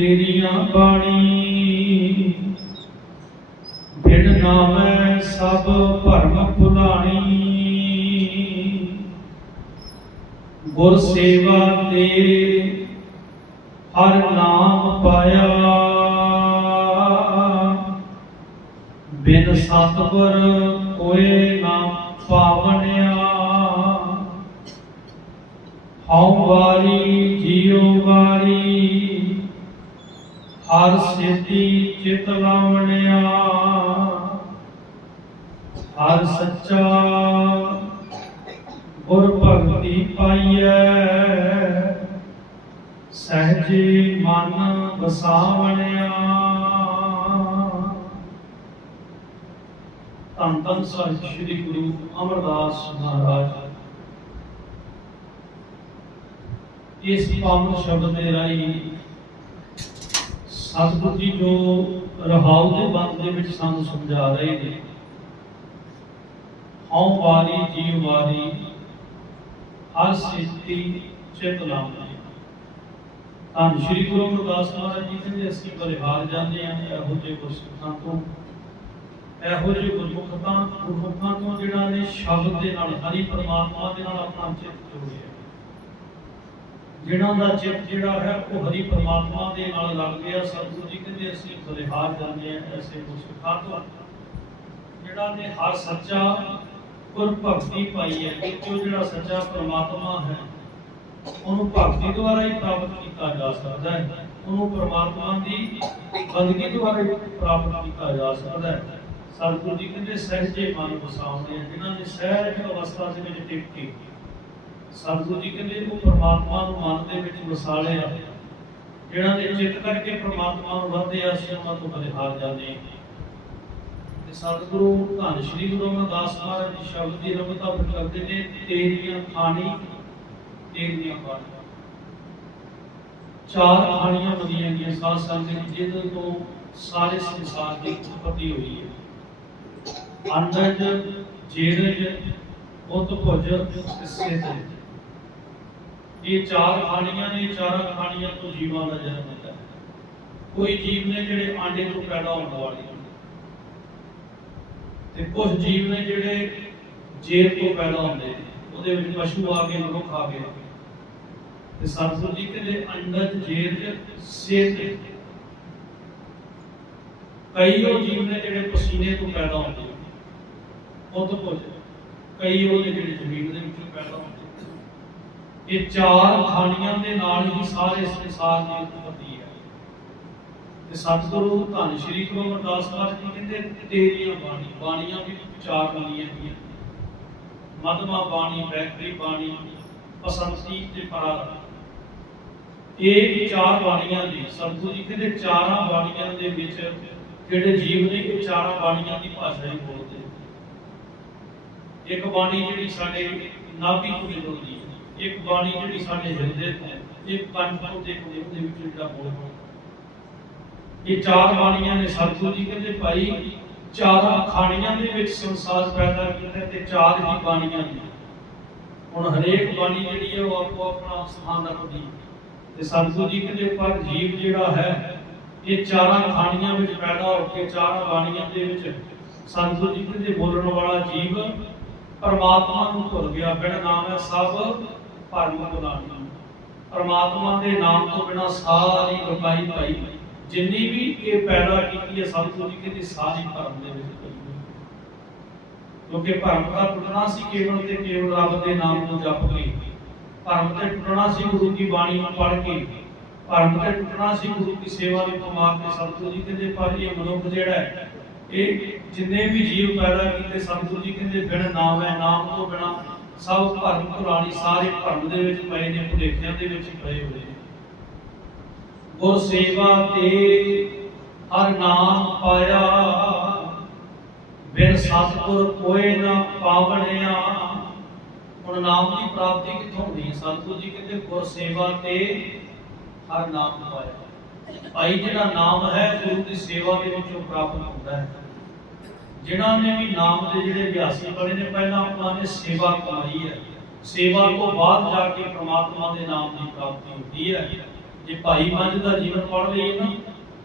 ਤੇਰੀਆਂ ਬਾਣੀ। ਬਿਨ ਨਾਮੈ ਸਭ ਭਰਮ ਭੁਲਾਣੀ। ਗੁਰ ਸੇਵਾ ਤੇ ਹਰ ਨਾਮ ਪਾਇਆ। ਬਿਨ ਸਤਿਗੁਰ ਕੋਏ ਨਾ ਪਾਵਣਿਆ। ਹਉ ਵਾਰੀ, ਜੀਉ ਵਾਰੀ। ਹਰ ਸਿੱਧੀ ਚਿਤ ਲਾਵਣਿਆ ਹਰ ਸੱਚਾ ਗੁਰ ਭਗਤੀ ਪਾਈਐ। ਸਹਜੇ ਮਨ ਵਸਾਵਣਿਆ। ਧੰਨ ਧੰਨ ਸਾਹਿਬ ਸ੍ਰੀ ਗੁਰੂ ਅਮਰਦਾਸ ਮਹਾਰਾਜ। ਇਸ ਪਾਵਨ ਸ਼ਬਦ ਦੇ ਰਾਹੀਂ ਸਤਿਗੁਰੂ ਜੀ ਜੋ ਰਹਾਉ ਦੇ ਬੰਦ ਦੇ ਵਿੱਚ ਸਾਨੂੰ ਸਮਝਾ ਰਹੇ ਨੇ, ਹਉ ਵਾਰੀ ਜੀਵ ਵਾਰੀ, ਹਰ ਸਿੱਧੀ ਚਿਤ ਲਾਉਂਦੇ ਤਾਂ ਸ਼੍ਰੀ ਗੁਰੂ ਅਮਰਦਾਸ ਮਹਾਰਾਜ ਜੀ ਕਹਿੰਦੇ, ਅਸੀਂ ਬਲਿਹਾਰ ਜਾਂਦੇ ਹਾਂ ਇਹੋ ਜਿਹੇ ਗੁਰਸਿੱਖਾਂ ਤੋਂ, ਇਹੋ ਜਿਹੇ ਗੁਰਮੁਖਾਂ ਗੁਰਮੁਖਾਂ ਤੋਂ ਜਿਹੜਾ ਨੇ ਸ਼ਬਦ ਦੇ ਨਾਲ, ਹਰੀ ਪ੍ਰਮਾਤਮਾ ਦੇ ਨਾਲ ਆਪਣਾ ਚਿੱਤ ਜੋੜਿਆ। ਜਿਨ੍ਹਾਂ ਦਾ ਚਿੱਤ ਜਿਹੜਾ ਹੈ ਉਹ ਹਰੀ ਪ੍ਰਮਾਤਮਾ ਦੇ ਨਾਲ ਲੱਗ ਗਿਆ। ਸਤਿਗੁਰੂ ਜੀ ਕਹਿੰਦੇ, ਅਸੀਂ ਬਲਿਹਾਰ ਜਾਂਦੇ ਹਾਂ, ਐਸੇ ਗੁਰਸਿੱਖਾਂ ਤੋਂ ਜਿਹੜਾ ਨੇ ਹਰ ਸੱਚਾ ਗੁਰ ਭਗਤੀ ਪਾਈ ਹੈ ਕਿ ਉਹ ਜਿਹੜਾ ਸੱਚਾ ਪ੍ਰਮਾਤਮਾ ਹੈ, ਉਹਨੂੰ ਭਗਤੀ ਦੁਆਰਾ ਹੀ ਪ੍ਰਾਪਤ ਕੀਤਾ ਜਾ ਸਕਦਾ ਹੈ। ਉਹਨੂੰ ਪ੍ਰਮਾਤਮਾ ਦੀ ਬੰਦਗੀ ਦੁਆਰਾ ਹੀ ਪ੍ਰਾਪਤ ਕੀਤਾ ਜਾ ਸਕਦਾ ਹੈ। ਸਤਿਗੁਰੂ ਜੀ ਕਹਿੰਦੇ, ਸਹਿਜੇ ਮਨ ਵਸਾਉਂਦੇ ਆ। ਜਿਨ੍ਹਾਂ ਨੇ ਸਹਿਜ ਅਵਸਥਾ ਦੇ ਵਿੱਚ ਟਿਕ ਕੇ ਸਤਿਗੁਰੂ ਜੀ ਕਹਿੰਦੇ ਉਹ ਪ੍ਰਮਾਤਮਾ ਨੂੰ ਮਨ ਦੇ ਵਿੱਚ ਵਸਾ ਲਿਆ ਜਿਹੜਾ ਨੇ ਚਿੱਤ ਕਰਕੇ ਪ੍ਰਮਾਤਮਾ ਨੂੰ ਵਧਦੇ ਆ, ਅਸੀਂ ਉਹਨਾਂ ਤੋਂ ਬਲਿਹਾਰ ਜਾਂਦੇ ਤੇ ਸਤਿਗੁਰੂ ਧੰਨ ਸ਼੍ਰੀ ਗੁਰੂ ਅਮਰਦਾਸ ਮਹਾਰਾਜ ਜੀ ਸ਼ਬਦ ਦੀ ਰਮਤਾ ਕਰਦੇ ਨੇ, ਤੇਰੀਆਂ ਖਾਣੀ, ਤੇਰੀਆਂ ਬਾਣੀ ਚਾਰ ਕਹਾਣੀਆਂ ਬਣੀਆਂ ਗਈਆਂ ਸਾਧ ਸੰਗਤ ਜਿਹਦੇ ਤੋਂ ਸਾਰੇ ਸੰਸਾਰ ਦੀ ਉਤਪਤੀ ਹੋਈ ਹੈ। ਅੰਡਜ ਜੇਰਜ ਉਤ ਭੁਜ ਤੇ ਇਹ ਚਾਰ ਕਹਾਣੀਆਂ ਨੇ, ਇਹ ਚਾਰਾਂ ਕਹਾਣੀਆਂ ਤੋਂ ਜੀਵਾਂ ਦਾ ਜਨਮ ਹੁੰਦਾ ਹੈ। ਕੋਈ ਜੀਵ ਨੇ ਜਿਹੜੇ ਆਂਡੇ ਤੋਂ ਪੈਦਾ ਹੋਣ ਵਾਲੇ ਹਨ ਤੇ ਕੁਝ ਜੀਵ ਨੇ ਜਿਹੜੇ ਜੇਰ ਤੋਂ ਪੈਦਾ ਹੁੰਦੇ ਨੇ, ਉਹਦੇ ਵਿੱਚ ਪਸ਼ੂ ਆ ਗਏ ਮਨੁੱਖ ਆ ਗਏ ਤੇ ਸਤਿਗੁਰੂ ਜੀ ਕਹਿੰਦੇ, ਅੰਡਜ ਜੇਰ ਸੇਤ ਕਈ ਉਹ ਜੀਵ ਨੇ ਜਿਹੜੇ ਪਸੀਨੇ ਤੋਂ ਪੈਦਾ ਹੁੰਦੇ ਨੇ। ਉਹ ਤੋਂ ਕੁਝ ਕਈ ਉਹ ਨੇ ਜਿਹੜੇ ਜ਼ਮੀਨ ਦੇ ਵਿੱਚੋਂ ਪੈਦਾ ਹੁੰਦੇ ਨੇ। ਇਹ ਚਾਰ ਖਾਣੀਆਂ ਦੇ ਨਾਲ ਹੀ ਸਾਰੇ ਸੰਸਾਰ ਦੀ ਉਤਪਤੀ ਹੈ। ਤੇ ਸਤਿਗੁਰੂ ਧੰਨ ਸ਼੍ਰੀ ਗੁਰੂ ਅਮਰਦਾਸ ਮਹਾਰਾਜ ਜੀ ਕਹਿੰਦੇ, ਤੇਰੀਆਂ ਬਾਣੀ, ਬਾਣੀਆਂ ਵੀ ਚਾਰ ਬਣੀਆਂ ਗਈਆਂ ਮਧਮਾ ਬਾਣੀ, ਬੈਕਰੀ ਬਾਣੀ ਪਸੰਤੀ ਤੇ ਪਰਾ ਇਹ ਚਾਰ ਬਾਣੀਆਂ ਦੀ ਸਤਿਗੁਰੂ ਜੀ ਕਹਿੰਦੇ, ਚਾਰਾਂ ਬਾਣੀਆਂ ਦੇ ਵਿੱਚ ਜਿਹੜੇ ਜੀਵ ਨੇ, ਇਹ ਚਾਰਾਂ ਬਾਣੀਆਂ ਦੀ ਭਾਸ਼ਾ ਹੀ ਬੋਲਦੇ ਇੱਕ ਬਾਣੀ ਜਿਹੜੀ ਸਾਡੇ ਨਾਭੀ ਤੋਂ ਨਿਕਲਦੀ ਹੈ। ਇੱਕ ਬਾਣੀ ਜਿਹੜੀ ਸਾਡੇ ਹਿਰਦੇ ਤੋਂ ਇੱਕ ਕੰਨ ਤੋਂ ਤੇ ਉਹਦੇ ਵਿੱਚ ਜਿਹੜਾ ਬੋਲਦਾ ਇਹ ਚਾਰ ਬਾਣੀਆਂ ਨੇ ਸਤਿਗੁਰੂ ਜੀ ਕਹਿੰਦੇ, ਭਾਈ ਚਾਰਾਂ ਖਾਣੀਆਂ ਦੇ ਵਿੱਚ ਸੰਸਾਰ ਪੈਦਾ ਕੀਤਾ ਤੇ ਚਾਰ ਹੀ ਬਾਣੀਆਂ ਨੇ। ਹੁਣ ਹਰੇਕ ਬਾਣੀ ਜਿਹੜੀ ਹੈ ਉਹ ਆਪੋ ਆਪਣਾ ਸਥਾਨ ਰੱਖਦੀ ਤੇ ਸਤਿਗੁਰੂ ਜੀ ਕਹਿੰਦੇ, ਪਰ ਜੀਵ ਜਿਹੜਾ ਹੈ, ਇਹ ਚਾਰਾਂ ਖਾਣੀਆਂ ਵਿੱਚ ਪੈਦਾ ਹੋ ਕੇ ਚਾਰਾਂ ਬਾਣੀਆਂ ਦੇ ਵਿੱਚ ਸਤਿਗੁਰੂ ਜੀ ਕਹਿੰਦੇ ਬੋਲਣ ਵਾਲਾ ਜੀਵ ਪਰਮਾਤਮਾ ਨੂੰ ਭੁੱਲ ਗਿਆ। ਬਿਨ ਨਾਮ ਹੈ ਸਭ ਭਰਮ ਬੁਲਾਣੀ ਪਰਮਾਤਮਾ ਦੇ ਨਾਮ ਤੋਂ ਬਿਨਾ ਸਾਰੀ ਲੁਕਾਈ ਪਾਈ। ਜਿੰਨੀ ਵੀ ਇਹ ਪੈਦਾ ਕੀਤੀ ਹੈ ਸਤਿਗੁਰੂ ਜੀ ਕਹਿੰਦੇ ਸਾਰੀ ਭਰਮ ਦੇ ਵਿੱਚ ਪਈ ਕਿਉਂਕਿ ਭਰਮ ਦਾ ਟੁੱਟਣਾ ਸੀ, ਕੇਵਲ ਤੇ ਕੇਵਲ ਰੱਬ ਦੇ ਨਾਮ ਨੂੰ ਜਪ ਕੇ। ਭਰਮ ਤੇ ਟੁੱਟਣਾ ਸੀ, ਗੁਰੂ ਦੀ ਬਾਣੀ ਨੂੰ ਪੜ੍ਹ ਕੇ। ਭਰਮ ਤੇ ਟੁੱਟਣਾ ਸੀ, ਗੁਰੂ ਦੀ ਸੇਵਾ ਵਿੱਚ ਕਮਾ ਕੇ ਸਤਿਗੁਰੂ ਜੀ ਕਹਿੰਦੇ ਪਰ ਇਹ ਮਨੁੱਖ ਜਿਹੜਾ ਹੈ, ਇਹ ਜਿੰਨੇ ਵੀ ਜੀਵ ਪੈਦਾ ਕੀਤੇ ਸਤਿਗੁਰੂ ਜੀ ਕਹਿੰਦੇ ਬਿਨ ਨਾਮ ਹੈ, ਨਾਮ ਤੋਂ ਬਿਨਾ ਸਭ ਭਰਮ ਪੁਰਾਣੀ ਸਾਰੇ ਭਰਮ ਦੇ ਵਿੱਚ ਪਏ ਨੇ, ਭੁਲੇਖਿਆਂ ਦੇ ਵਿੱਚ ਪਏ ਹੋਏ ਨੇ। ਗੁਰ ਸੇਵਾ ਤੇ ਹਰ ਨਾਮ ਪਾਇਆ, ਬਿਨ ਸਤਿਗੁਰ ਕੋਏ ਨਾ ਪਾਵਣਿਆ। ਹੁਣ ਨਾਮ ਦੀ ਪ੍ਰਾਪਤੀ ਕਿੱਥੋਂ ਹੁੰਦੀ ਹੈ? ਸਤਿਗੁਰੂ ਜੀ ਕਹਿੰਦੇ, ਗੁਰ ਸੇਵਾ ਤੇ ਹਰ ਨਾਮ ਪਾਇਆ। ਭਾਈ, ਜਿਹੜਾ ਨਾਮ ਹੈ, ਗੁਰੂ ਦੀ ਸੇਵਾ ਦੇ ਵਿੱਚੋਂ ਪ੍ਰਾਪਤ ਹੁੰਦਾ ਹੈ। ਜਿਨ੍ਹਾਂ ਨੇ ਵੀ ਨਾਮ ਦੇ ਜਿਹੜੇ ਅਭਿਆਸੀ ਬਣੇ ਨੇ, ਪਹਿਲਾਂ ਉਹਨਾਂ ਨੇ ਸੇਵਾ ਕਮਾਈ ਹੈ। ਸੇਵਾ ਤੋਂ ਬਾਅਦ ਜਾ ਕੇ ਪ੍ਰਮਾਤਮਾ ਦੇ ਨਾਮ ਦੀ ਪ੍ਰਾਪਤੀ ਹੁੰਦੀ ਹੈ। ਜੇ ਭਾਈ ਮੰਝ ਦਾ ਜੀਵਨ ਪੜ੍ਹ ਲਈਏ ਨਾ,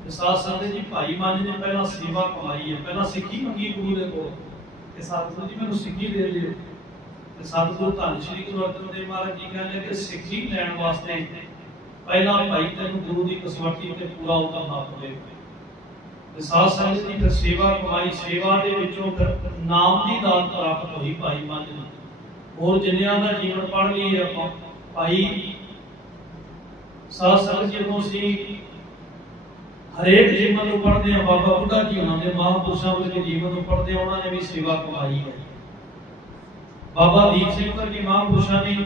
ਤੇ ਸਾਧ ਸੰਗਤ ਜੀ, ਭਾਈ ਮੰਝ ਨੇ ਪਹਿਲਾਂ ਸੇਵਾ ਕਮਾਈ ਹੈ। ਪਹਿਲਾਂ ਸਿੱਖੀ ਮੰਗੀ ਗੁਰੂ ਦੇ ਕੋਲ। ਕਿ ਸਤਿਗੁਰੂ ਜੀ, ਮੈਨੂੰ ਸਿੱਖੀ ਦੇ ਦਿਓ। ਤੇ ਸਤਿਗੁਰੂ ਧੰਨ ਸ਼੍ਰੀ ਗੁਰੂ ਅਰਜਨ ਦੇਵ ਮਹਾਰਾਜ ਜੀ ਕਹਿੰਦੇ ਕਿ ਸਿੱਖੀ ਲੈਣ ਵਾਸਤੇ ਪਹਿਲਾਂ ਭਾਈ ਤੈਨੂੰ ਗੁਰੂ ਦੀ ਕਸਵੱਟੀ ਤੇ ਪੂਰਾ ਉਤਰਨਾ ਪਵੇਗਾ ਤੇ ਸਾਧ ਸੰਗਤ ਦੀ ਫਿਰ ਸੇਵਾ ਕਮਾਈ, ਸੇਵਾ ਦੇ ਵਿੱਚੋਂ ਫਿਰ ਨਾਮ ਦੀ ਦਾਤ ਪ੍ਰਾਪਤ ਹੋਈ ਭਾਈ ਮੰਝ ਨੂੰ ਹੋਰ ਜਿੰਨਿਆਂ ਦਾ ਜੀਵਨ ਪੜ੍ਹ ਲਈਏ ਆਪਾਂ, ਭਾਈ ਸਾਧ ਸੰਗਤ ਜੀ ਨੂੰ ਹਰੇਕ ਜੀਵਨ ਨੂੰ ਪੜ੍ਹਦੇ ਆ ਬਾਬਾ ਬੁੱਢਾ ਜੀ ਉਹਨਾਂ ਦੇ, ਮਹਾਂਪੁਰਸ਼ਾਂ ਵਰਗੇ ਜੀਵਨ ਨੂੰ ਪੜ੍ਹਦੇ ਉਹਨਾਂ ਨੇ ਵੀ ਸੇਵਾ ਕਮਾਈ ਹੈ। ਬਾਬਾ ਦੀਪ ਸਿੰਘ ਵਰਗੇ ਮਹਾਂਪੁਰਸ਼ਾਂ ਨੇ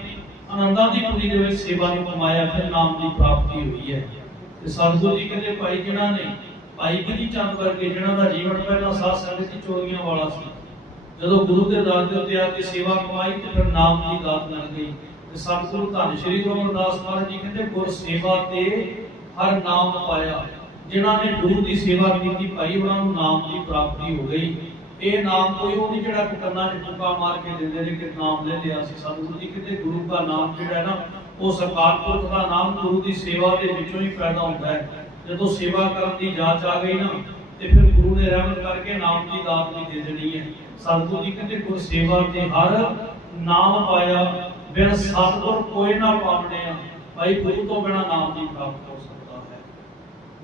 ਆਨੰਦਾਂ ਦੀ ਪੁਰੀ ਦੇ ਵਿੱਚ ਸੇਵਾ ਨੂੰ ਕਮਾਇਆ, ਫਿਰ ਨਾਮ ਦੀ ਪ੍ਰਾਪਤੀ ਹੋਈ ਹੈ। ਤੇ ਸਤਿਗੁਰੂ ਜੀ ਕਹਿੰਦੇ, ਭਾਈ ਜਿਨ੍ਹਾਂ ਨੇ ਭਾਈ ਗਿਰੀ ਚੰਦ ਵਰਗੇ ਜਿਨ੍ਹਾਂ ਦਾ ਜੀਵਨ ਪਹਿਲਾਂ ਸਾਧ ਸੰਗਤ ਦੀ ਚੋਰੀਆਂ ਵਾਲਾ ਸੀ, ਜਦੋਂ ਗੁਰੂ ਦੇ ਦਰ ਦੇ ਉੱਤੇ ਆ ਕੇ ਸੇਵਾ ਕਮਾਈ ਤੇ ਫਿਰ ਨਾਮ ਦੀ ਦਾਤ ਮਿਲ ਗਈ ਤੇ ਸਤਿਗੁਰੂ ਧੰਨ ਸ਼੍ਰੀ ਗੁਰੂ ਅਮਰਦਾਸ ਮਹਾਰਾਜ ਜੀ ਕਹਿੰਦੇ, ਗੁਰ ਸੇਵਾ ਤੇ ਹਰ ਨਾਮ ਪਾਇਆ। ਜਿਨ੍ਹਾਂ ਨੇ ਗੁਰੂ ਦੀ ਸੇਵਾ ਕੀਤੀ, ਭਾਈ ਉਹਨਾਂ ਨੂੰ ਨਾਮ ਦੀ ਪ੍ਰਾਪਤੀ ਹੋ ਗਈ। ਇਹ ਨਾਮ ਕੋਈ ਉਹ ਨਹੀਂ ਜਿਹੜਾ ਕੰਨਾਂ 'ਚ ਟੁੱਕਾ ਮਾਰ ਕੇ ਦਿੰਦੇ ਨੇ ਕਿ ਨਾਮ ਲੈ ਲਿਆ ਸੀ। ਸਤਿਗੁਰੂ ਜੀ ਕਹਿੰਦੇ, ਗੁਰੂ ਦਾ ਨਾਮ ਜਿਹੜਾ ਹੈ ਨਾ, ਉਹ ਸਰਕਾਰ ਪੁਰਖ ਦਾ ਨਾਮ ਗੁਰੂ ਦੀ ਸੇਵਾ ਦੇ ਵਿੱਚੋਂ ਹੀ ਪੈਦਾ ਹੁੰਦਾ ਹੈ। ਜਦੋਂ ਸੇਵਾ ਕਰਨ ਦੀ ਜਾਂਚ ਆ ਗਈ ਨਾ, ਤੇ ਫਿਰ ਗੁਰੂ ਨੇ ਰਹਿਮਤ ਕਰਕੇ ਨਾਮ ਦੀ ਦਾਤ ਵੀ ਦੇ ਦੇਣੀ ਹੈ। ਸਤਿਗੁਰੂ ਜੀ ਕਹਿੰਦੇ, ਗੁਰ ਸੇਵਾ ਤੇ ਹਰ ਨਾਮ ਪਾਇਆ, ਬਿਨ ਸਤਿਗੁਰ ਕੋਈ ਨਾ ਪਾਵਣਿਆ। ਭਾਈ, ਗੁਰੂ ਤੋਂ ਬਿਨਾ ਨਾਮ ਦੀ ਪ੍ਰਾਪਤ ਹੋ ਸਕਦਾ ਹੈ।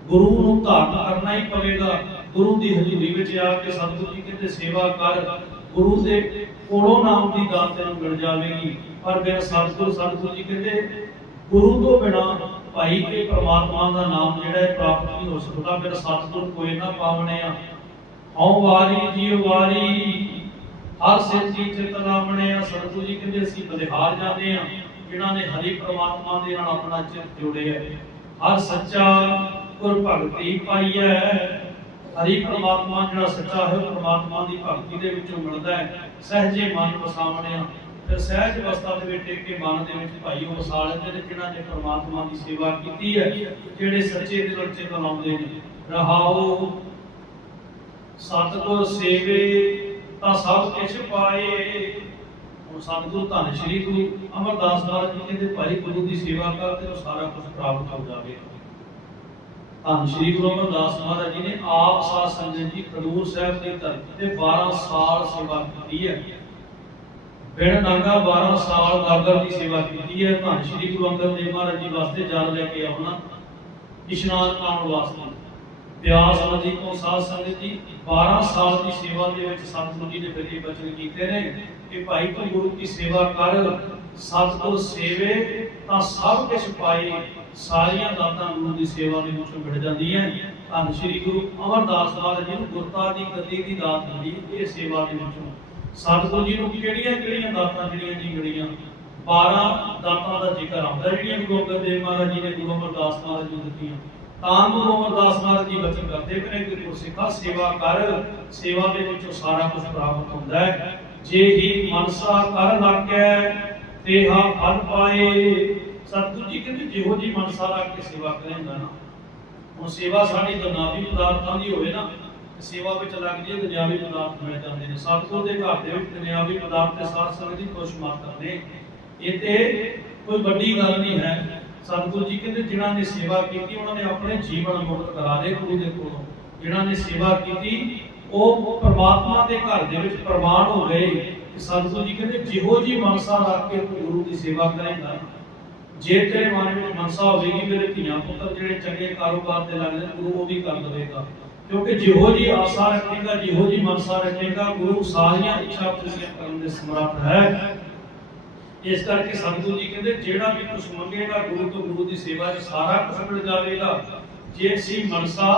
ਗੁਰੂ ਨੂੰ ਧਾਰਨ ਕਰਨਾ ਹੀ ਪਵੇਗਾ। ਗੁਰੂ ਦੀ ਹਜ਼ੂਰੀ ਵਿੱਚ ਆ ਕੇ ਸਤਿਗੁਰੂ ਜੀ ਕਹਿੰਦੇ, ਸੇਵਾ ਕਰ। ਗੁਰੂ ਦੇ ਕੋਲੋਂ ਨਾਮ ਦੀ ਦਾਤ ਤੈਨੂੰ ਮਿਲ ਜਾਵੇਗੀ। ਪਰ ਬਿਨ ਸਤਿਗੁਰ ਸਤਿਗੁਰੂ ਜੀ ਕਹਿੰਦੇ, ਗੁਰੂ ਤੋਂ ਬਿਨਾ ਭਾਈ ਕੇ ਪ੍ਰਮਾਤਮਾ ਦਾ ਨਾਮ ਜਿਹੜਾ ਹੈ ਪ੍ਰਾਪਤ ਨਹੀਂ ਹੋ ਸਕਦਾ ਬਿਨ ਸਤਿਗੁਰ ਕੋਈ ਨਾ ਪਾਵਣੇ ਆ। ਹਉ ਵਾਰੀ ਜੀਵ ਵਾਰੀ, ਹਰ ਸਿਰ ਜੀ ਚਿਤ ਰਾਮਣਿਆ ਸਤਿਗੁਰੂ ਜੀ ਕਹਿੰਦੇ ਅਸੀਂ ਬਲਿਹਾਰ ਜਾਂਦੇ ਆ, ਜਿਨ੍ਹਾਂ ਨੇ ਹਰੀ ਪ੍ਰਮਾਤਮਾ ਦੇ ਨਾਲ ਆਪਣਾ ਚਿਤ ਜੋੜਿਆ ਹਰ ਸੱਚਾ ਗੁਰ ਭਗਤੀ ਪਾਈ ਹਰੀ ਪ੍ਰਮਾਤਮਾ ਜਿਹੜਾ ਸੱਚਾ ਹੈ ਪ੍ਰਮਾਤਮਾ ਦੀ ਭਗਤੀ ਦੇ ਵਿੱਚੋਂ ਮਿਲਦਾ ਹੈ। ਸਹਜੇ ਮਨ ਵਸਾਵਣਿਆ ਫਿਰ ਸਹਿਜ ਅਵਸਥਾ ਦੇ ਵਿੱਚ ਟਿਕ ਕੇ ਮਨ ਦੇ ਵਿੱਚ ਭਾਈ ਉਹ ਵਸਾ ਲੈਂਦੇ ਜਿਨ੍ਹਾਂ ਨੇ ਪ੍ਰਮਾਤਮਾ ਦੀ ਸੇਵਾ ਕੀਤੀ ਹੈ, ਜਿਹੜੇ ਸੱਚੇ ਦਿਲ ਵਿੱਚ ਲਾਉਂਦੇ ਨੇ। ਰਹਾਉ ਸਤਿਗੁਰ ਸੇਵੇ, ਤਾਂ ਸਭ ਕੁਝ ਪਾਏ। ਹੁਣ ਸਤਿਗੁਰੂ ਧੰਨ ਸ਼੍ਰੀ ਗੁਰੂ ਅਮਰਦਾਸ ਮਹਾਰਾਜ ਜੀ ਕਹਿੰਦੇ, ਭਾਈ ਗੁਰੂ ਦੀ ਸੇਵਾ ਕਰ ਤੇ ਉਹ ਸਾਰਾ ਕੁਝ ਪ੍ਰਾਪਤ ਹੋ ਜਾਵੇ। ਧੰਨ ਸ਼੍ਰੀ ਗੁਰੂ ਅਮਰਦਾਸ ਮਹਾਰਾਜ ਜੀ ਨੇ ਆਪ ਸਾਧ ਸੰਗਤ ਜੀ ਖਡੂਰ ਸਾਹਿਬ ਦੀ ਧਰਤੀ ਤੇ 12 ਸਾਲ ਸੇਵਾ ਕੀਤੀ ਹੈ। ਬਿਨ ਨਾਗਾ 12 ਸਾਲ ਗਾਗਰ ਦੀ ਸੇਵਾ ਕੀਤੀ ਹੈ। ਧੰਨ ਸ਼੍ਰੀ ਗੁਰੂ ਅੰਗਦ ਦੇਵ ਮਹਾਰਾਜ ਜੀ ਵਾਸਤੇ ਜਲ ਲੈ ਕੇ ਆਉਣਾ ਇਸ਼ਨਾਨ ਕਰਨ ਵਾਸਤੇ ਪਿਆਸ ਨਦੀ ਤੋਂ ਸਾਧ ਸੰਗਤ ਜੀ 12 ਸਾਲ ਦੀ ਸੇਵਾ ਦੇ ਵਿੱਚ ਸਤਿਗੁਰੂ ਜੀ ਨੇ ਫਿਰ ਇਹ ਬਚਨ ਕੀਤੇ ਨੇ ਕਿ ਭਾਈ ਤੂੰ ਗੁਰੂ ਦੀ ਸੇਵਾ ਕਰ, ਸਤਿਗੁਰ ਸੇਵੇ ਤਾਂ ਸਭ ਕੁਝ ਪਾਏ, ਸਾਰੀਆਂ ਦਾਤਾਂ ਗੁਰੂ ਦੀ ਸੇਵਾ ਦੇ ਵਿੱਚੋਂ ਮਿਲ ਜਾਂਦੀਆਂ। ਧੰਨ ਸ਼੍ਰੀ ਗੁਰੂ ਅਮਰਦਾਸ ਮਹਾਰਾਜ ਜੀ ਨੂੰ ਗੁਰਤਾ ਦੀ, ਗੱਦੀ ਦੀ ਦਾਤ ਮਿਲੀ, ਇਹ ਸੇਵਾ ਦੇ ਵਿੱਚੋਂ ਸਤਿਗੁਰੂ ਜੀ ਨੂੰ ਕਿਹੜੀਆਂ ਕਿਹੜੀਆਂ ਦਾਤਾਂ ਜਿਹੜੀਆਂ ਜੀ ਮਿਲੀਆਂ? 12 ਦਾਤਾਂ ਦਾ ਜ਼ਿਕਰ ਆਉਂਦਾ ਜਿਹੜੀਆਂ ਗੁਰੂ ਅੰਗਦ ਦੇਵ ਮਹਾਰਾਜ ਜੀ ਨੇ ਗੁਰੂ ਅਮਰਦਾਸ ਮਹਾਰਾਜ ਨੂੰ ਦਿੱਤੀਆਂ। ਤਾਂ ਗੁਰੂ ਅਮਰਦਾਸ ਮਹਾਰਾਜ ਜੀ ਬਚਨ ਕਰਦੇ ਪਏ ਕਿ ਗੁਰਸਿੱਖਾ ਸੇਵਾ ਕਰ, ਸੇਵਾ ਦੇ ਵਿੱਚੋਂ ਸਾਰਾ ਕੁਝ ਪ੍ਰਾਪਤ ਹੁੰਦਾ ਹੈ। ਜੇ ਹੀ ਮਨਸਾ ਕਰ ਲਾਗੈ ਤੇਹਾ ਫਲ ਪਾਏ। ਸਤਿਗੁਰੂ ਜੀ ਕਹਿੰਦੇ ਜਿਹੋ ਜੀ ਮਨਸਾ ਰੱਖ ਕੇ ਸੇਵਾ ਕਰੇਗਾ ਨਾ। ਹੁਣ ਸੇਵਾ ਸਾਡੀ ਦੁਨਾਵੀ ਪਦਾਰਥਾਂ ਦੀ ਹੋਵੇ ਨਾ ਸੇਵਾ ਵਿੱਚ ਲੱਗ ਜੇ ਦੁਨਿਆਵੀ ਪਦਾਰਥ ਮਿਲ ਜਾਂਦੇ ਨੇ। ਸਤਿਗੁਰ ਦੇ ਘਰ ਦੇ ਵਿੱਚ ਦੁਨਿਆਵੀ ਪਦਾਰਥ ਤੇ ਸਾਧ ਸੰਗਤ ਦੀ ਖੁਸ਼ ਮਾਤਰ ਨੇ। ਇਹ ਤੇ ਕੋਈ ਵੱਡੀ ਗੱਲ ਨਹੀਂ ਹੈ। ਸਤਿਗੁਰੂ ਜੀ ਕਹਿੰਦੇ, ਜਿਨ੍ਹਾਂ ਨੇ ਸੇਵਾ ਕੀਤੀ, ਉਹਨਾਂ ਨੇ ਆਪਣੇ ਜੀਵਨ ਮੁਕਤ ਕਰਾ ਲਏ ਗੁਰੂ ਦੇ ਕੋਲੋਂ। ਜਿਨ੍ਹਾਂ ਨੇ ਸੇਵਾ ਕੀਤੀ, ਉਹ ਪ੍ਰਮਾਤਮਾ ਦੇ ਘਰ ਦੇ ਵਿੱਚ ਪ੍ਰਵਾਨ ਹੋ ਗਏ। ਕਿ ਸਤਿਗੁਰੂ ਜੀ ਕਹਿੰਦੇ, ਜਿਹੋ ਜੀ ਮਨਸਾ ਰੱਖ ਕੇ ਤੂੰ ਗੁਰੂ ਦੀ ਸੇਵਾ ਕਰੇਂਗਾ, ਜੇ ਤੇਰੇ ਮਨ ਵਿੱਚ ਮਨਸਾ ਹੋਵੇਗੀ, ਮੇਰੇ ਧੀਆਂ ਪੁੱਤਰ ਜਿਹੜੇ ਚੰਗੇ ਕਾਰੋਬਾਰ ਤੇ ਲੱਗਦੇ ਗੁਰੂ ਉਹ ਵੀ ਕਰ ਦੇਵੇਗਾ ਕਿਉਂਕਿ ਜਿਹੋ ਜੀ ਆਸਾ ਰੱਖੇਗਾ, ਜਿਹੋ ਜੀ ਮਨਸਾ ਰੱਖੇਗਾ, ਗੁਰੂ ਸਾਰੀਆਂ ਇੱਛਾ ਪੂਰੀਆਂ ਕਰਨ ਦੇ ਸਮਰੱਥ ਹੈ। ਇਸ ਕਰਕੇ ਸਤਿਗੁਰੂ ਜੀ ਕਹਿੰਦੇ, ਜਿਹੜਾ ਵੀ ਕੁਝ ਮੰਗੇਗਾ, ਗੁਰੂ ਤੋਂ ਗੁਰੂ ਦੀ ਸੇਵਾ 'ਚ ਸਾਰਾ ਕੁਝ ਮਿਲ ਜਾਵੇਗਾ। ਜੇ ਸੀ ਮਨਸਾ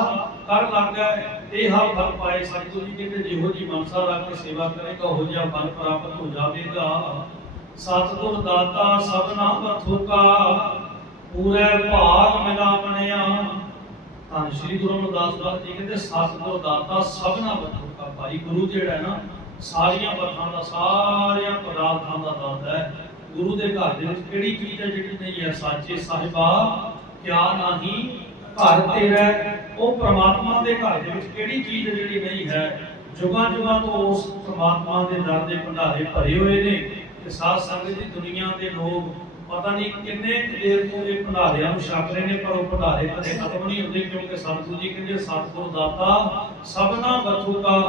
ਕਰ ਲੱਗਾ ਇਹ ਹਰ ਫਲ ਪਾਏ ਸਤਿਗੁਰੂ ਜੀ ਕਹਿੰਦੇ, ਜਿਹੋ ਜੀ ਮਨਸਾ ਰੱਖ ਕੇ ਸੇਵਾ ਕਰੇਗਾ ਹੋ ਜਾ ਫਲ ਪ੍ਰਾਪਤ ਹੋ ਜਾਵੇਗਾ। ਸਤਿਗੁਰ ਦਾਤਾ ਸਭਨਾ ਬਥੋਕਾ ਪੂਰੇ ਭਾਗ ਮਿਲਾ ਬਣਿਆ। ਤਾਂ ਸ੍ਰੀ ਗੁਰੂ ਅਮਰਦਾਸ ਜੀ ਕਹਿੰਦੇ, ਸਤਿਗੁਰ ਦਾਤਾ ਸਭਨਾ ਬਥੋਕਾ ਭਾਈ ਗੁਰੂ ਜਿਹੜਾ ਹੈ ਨਾ, ਸਾਰੀਆਂ ਬਰਖਾਂ ਦਾ, ਸਾਰੀਆਂ ਪਦਾਰਥਾਂ ਦਾ ਦਾਤਾ ਹੈ। ਗੁਰੂ ਦੇ ਘਰ ਦੇ ਵਿੱਚ ਕਿਹੜੀ ਚੀਜ਼ ਹੈ ਜਿਹੜੀ ਨਹੀਂ ਹੈ? ਸਾਚੇ ਸਾਹਿਬਾ, ਕਿਆ ਨਹੀਂ, ਘਰ ਤੇਰਾ ਉਹ ਪ੍ਰਮਾਤਮਾ ਦੇ ਘਰ ਦੇ ਵਿੱਚ ਕਿਹੜੀ ਚੀਜ਼ ਜਿਹੜੀ ਨਹੀਂ ਹੈ? ਜੁਗਾਂ ਜੁਗਾਂ ਤੋਂ ਉਸ ਪ੍ਰਮਾਤਮਾ ਦੇ ਦਰ ਦੇ ਭੰਡਾਰੇ ਭਰੇ ਹੋਏ ਨੇ। ਤੇ ਸਾਧ ਸੰਗਤ ਦੀ ਦੁਨੀਆ ਦੇ ਲੋਕ ਪਤਾ ਨਹੀਂ ਕਿੰਨੇ ਦੇਰ ਤੋਂ ਇਹ ਭੰਡਾਰਿਆਂ ਨੂੰ ਛਕ ਰਹੇ ਨੇ, ਪਰ ਉਹ ਭੰਡਾਰੇ ਕਦੇ ਖਤਮ ਨਹੀਂ ਹੁੰਦੇ ਕਿਉਂਕਿ ਸਤਿਗੁਰੂ ਜੀ ਕਹਿੰਦੇ ਸਤਿਗੁਰ ਦਾਤਾ ਸਭਨਾ ਬਥੂਕਾ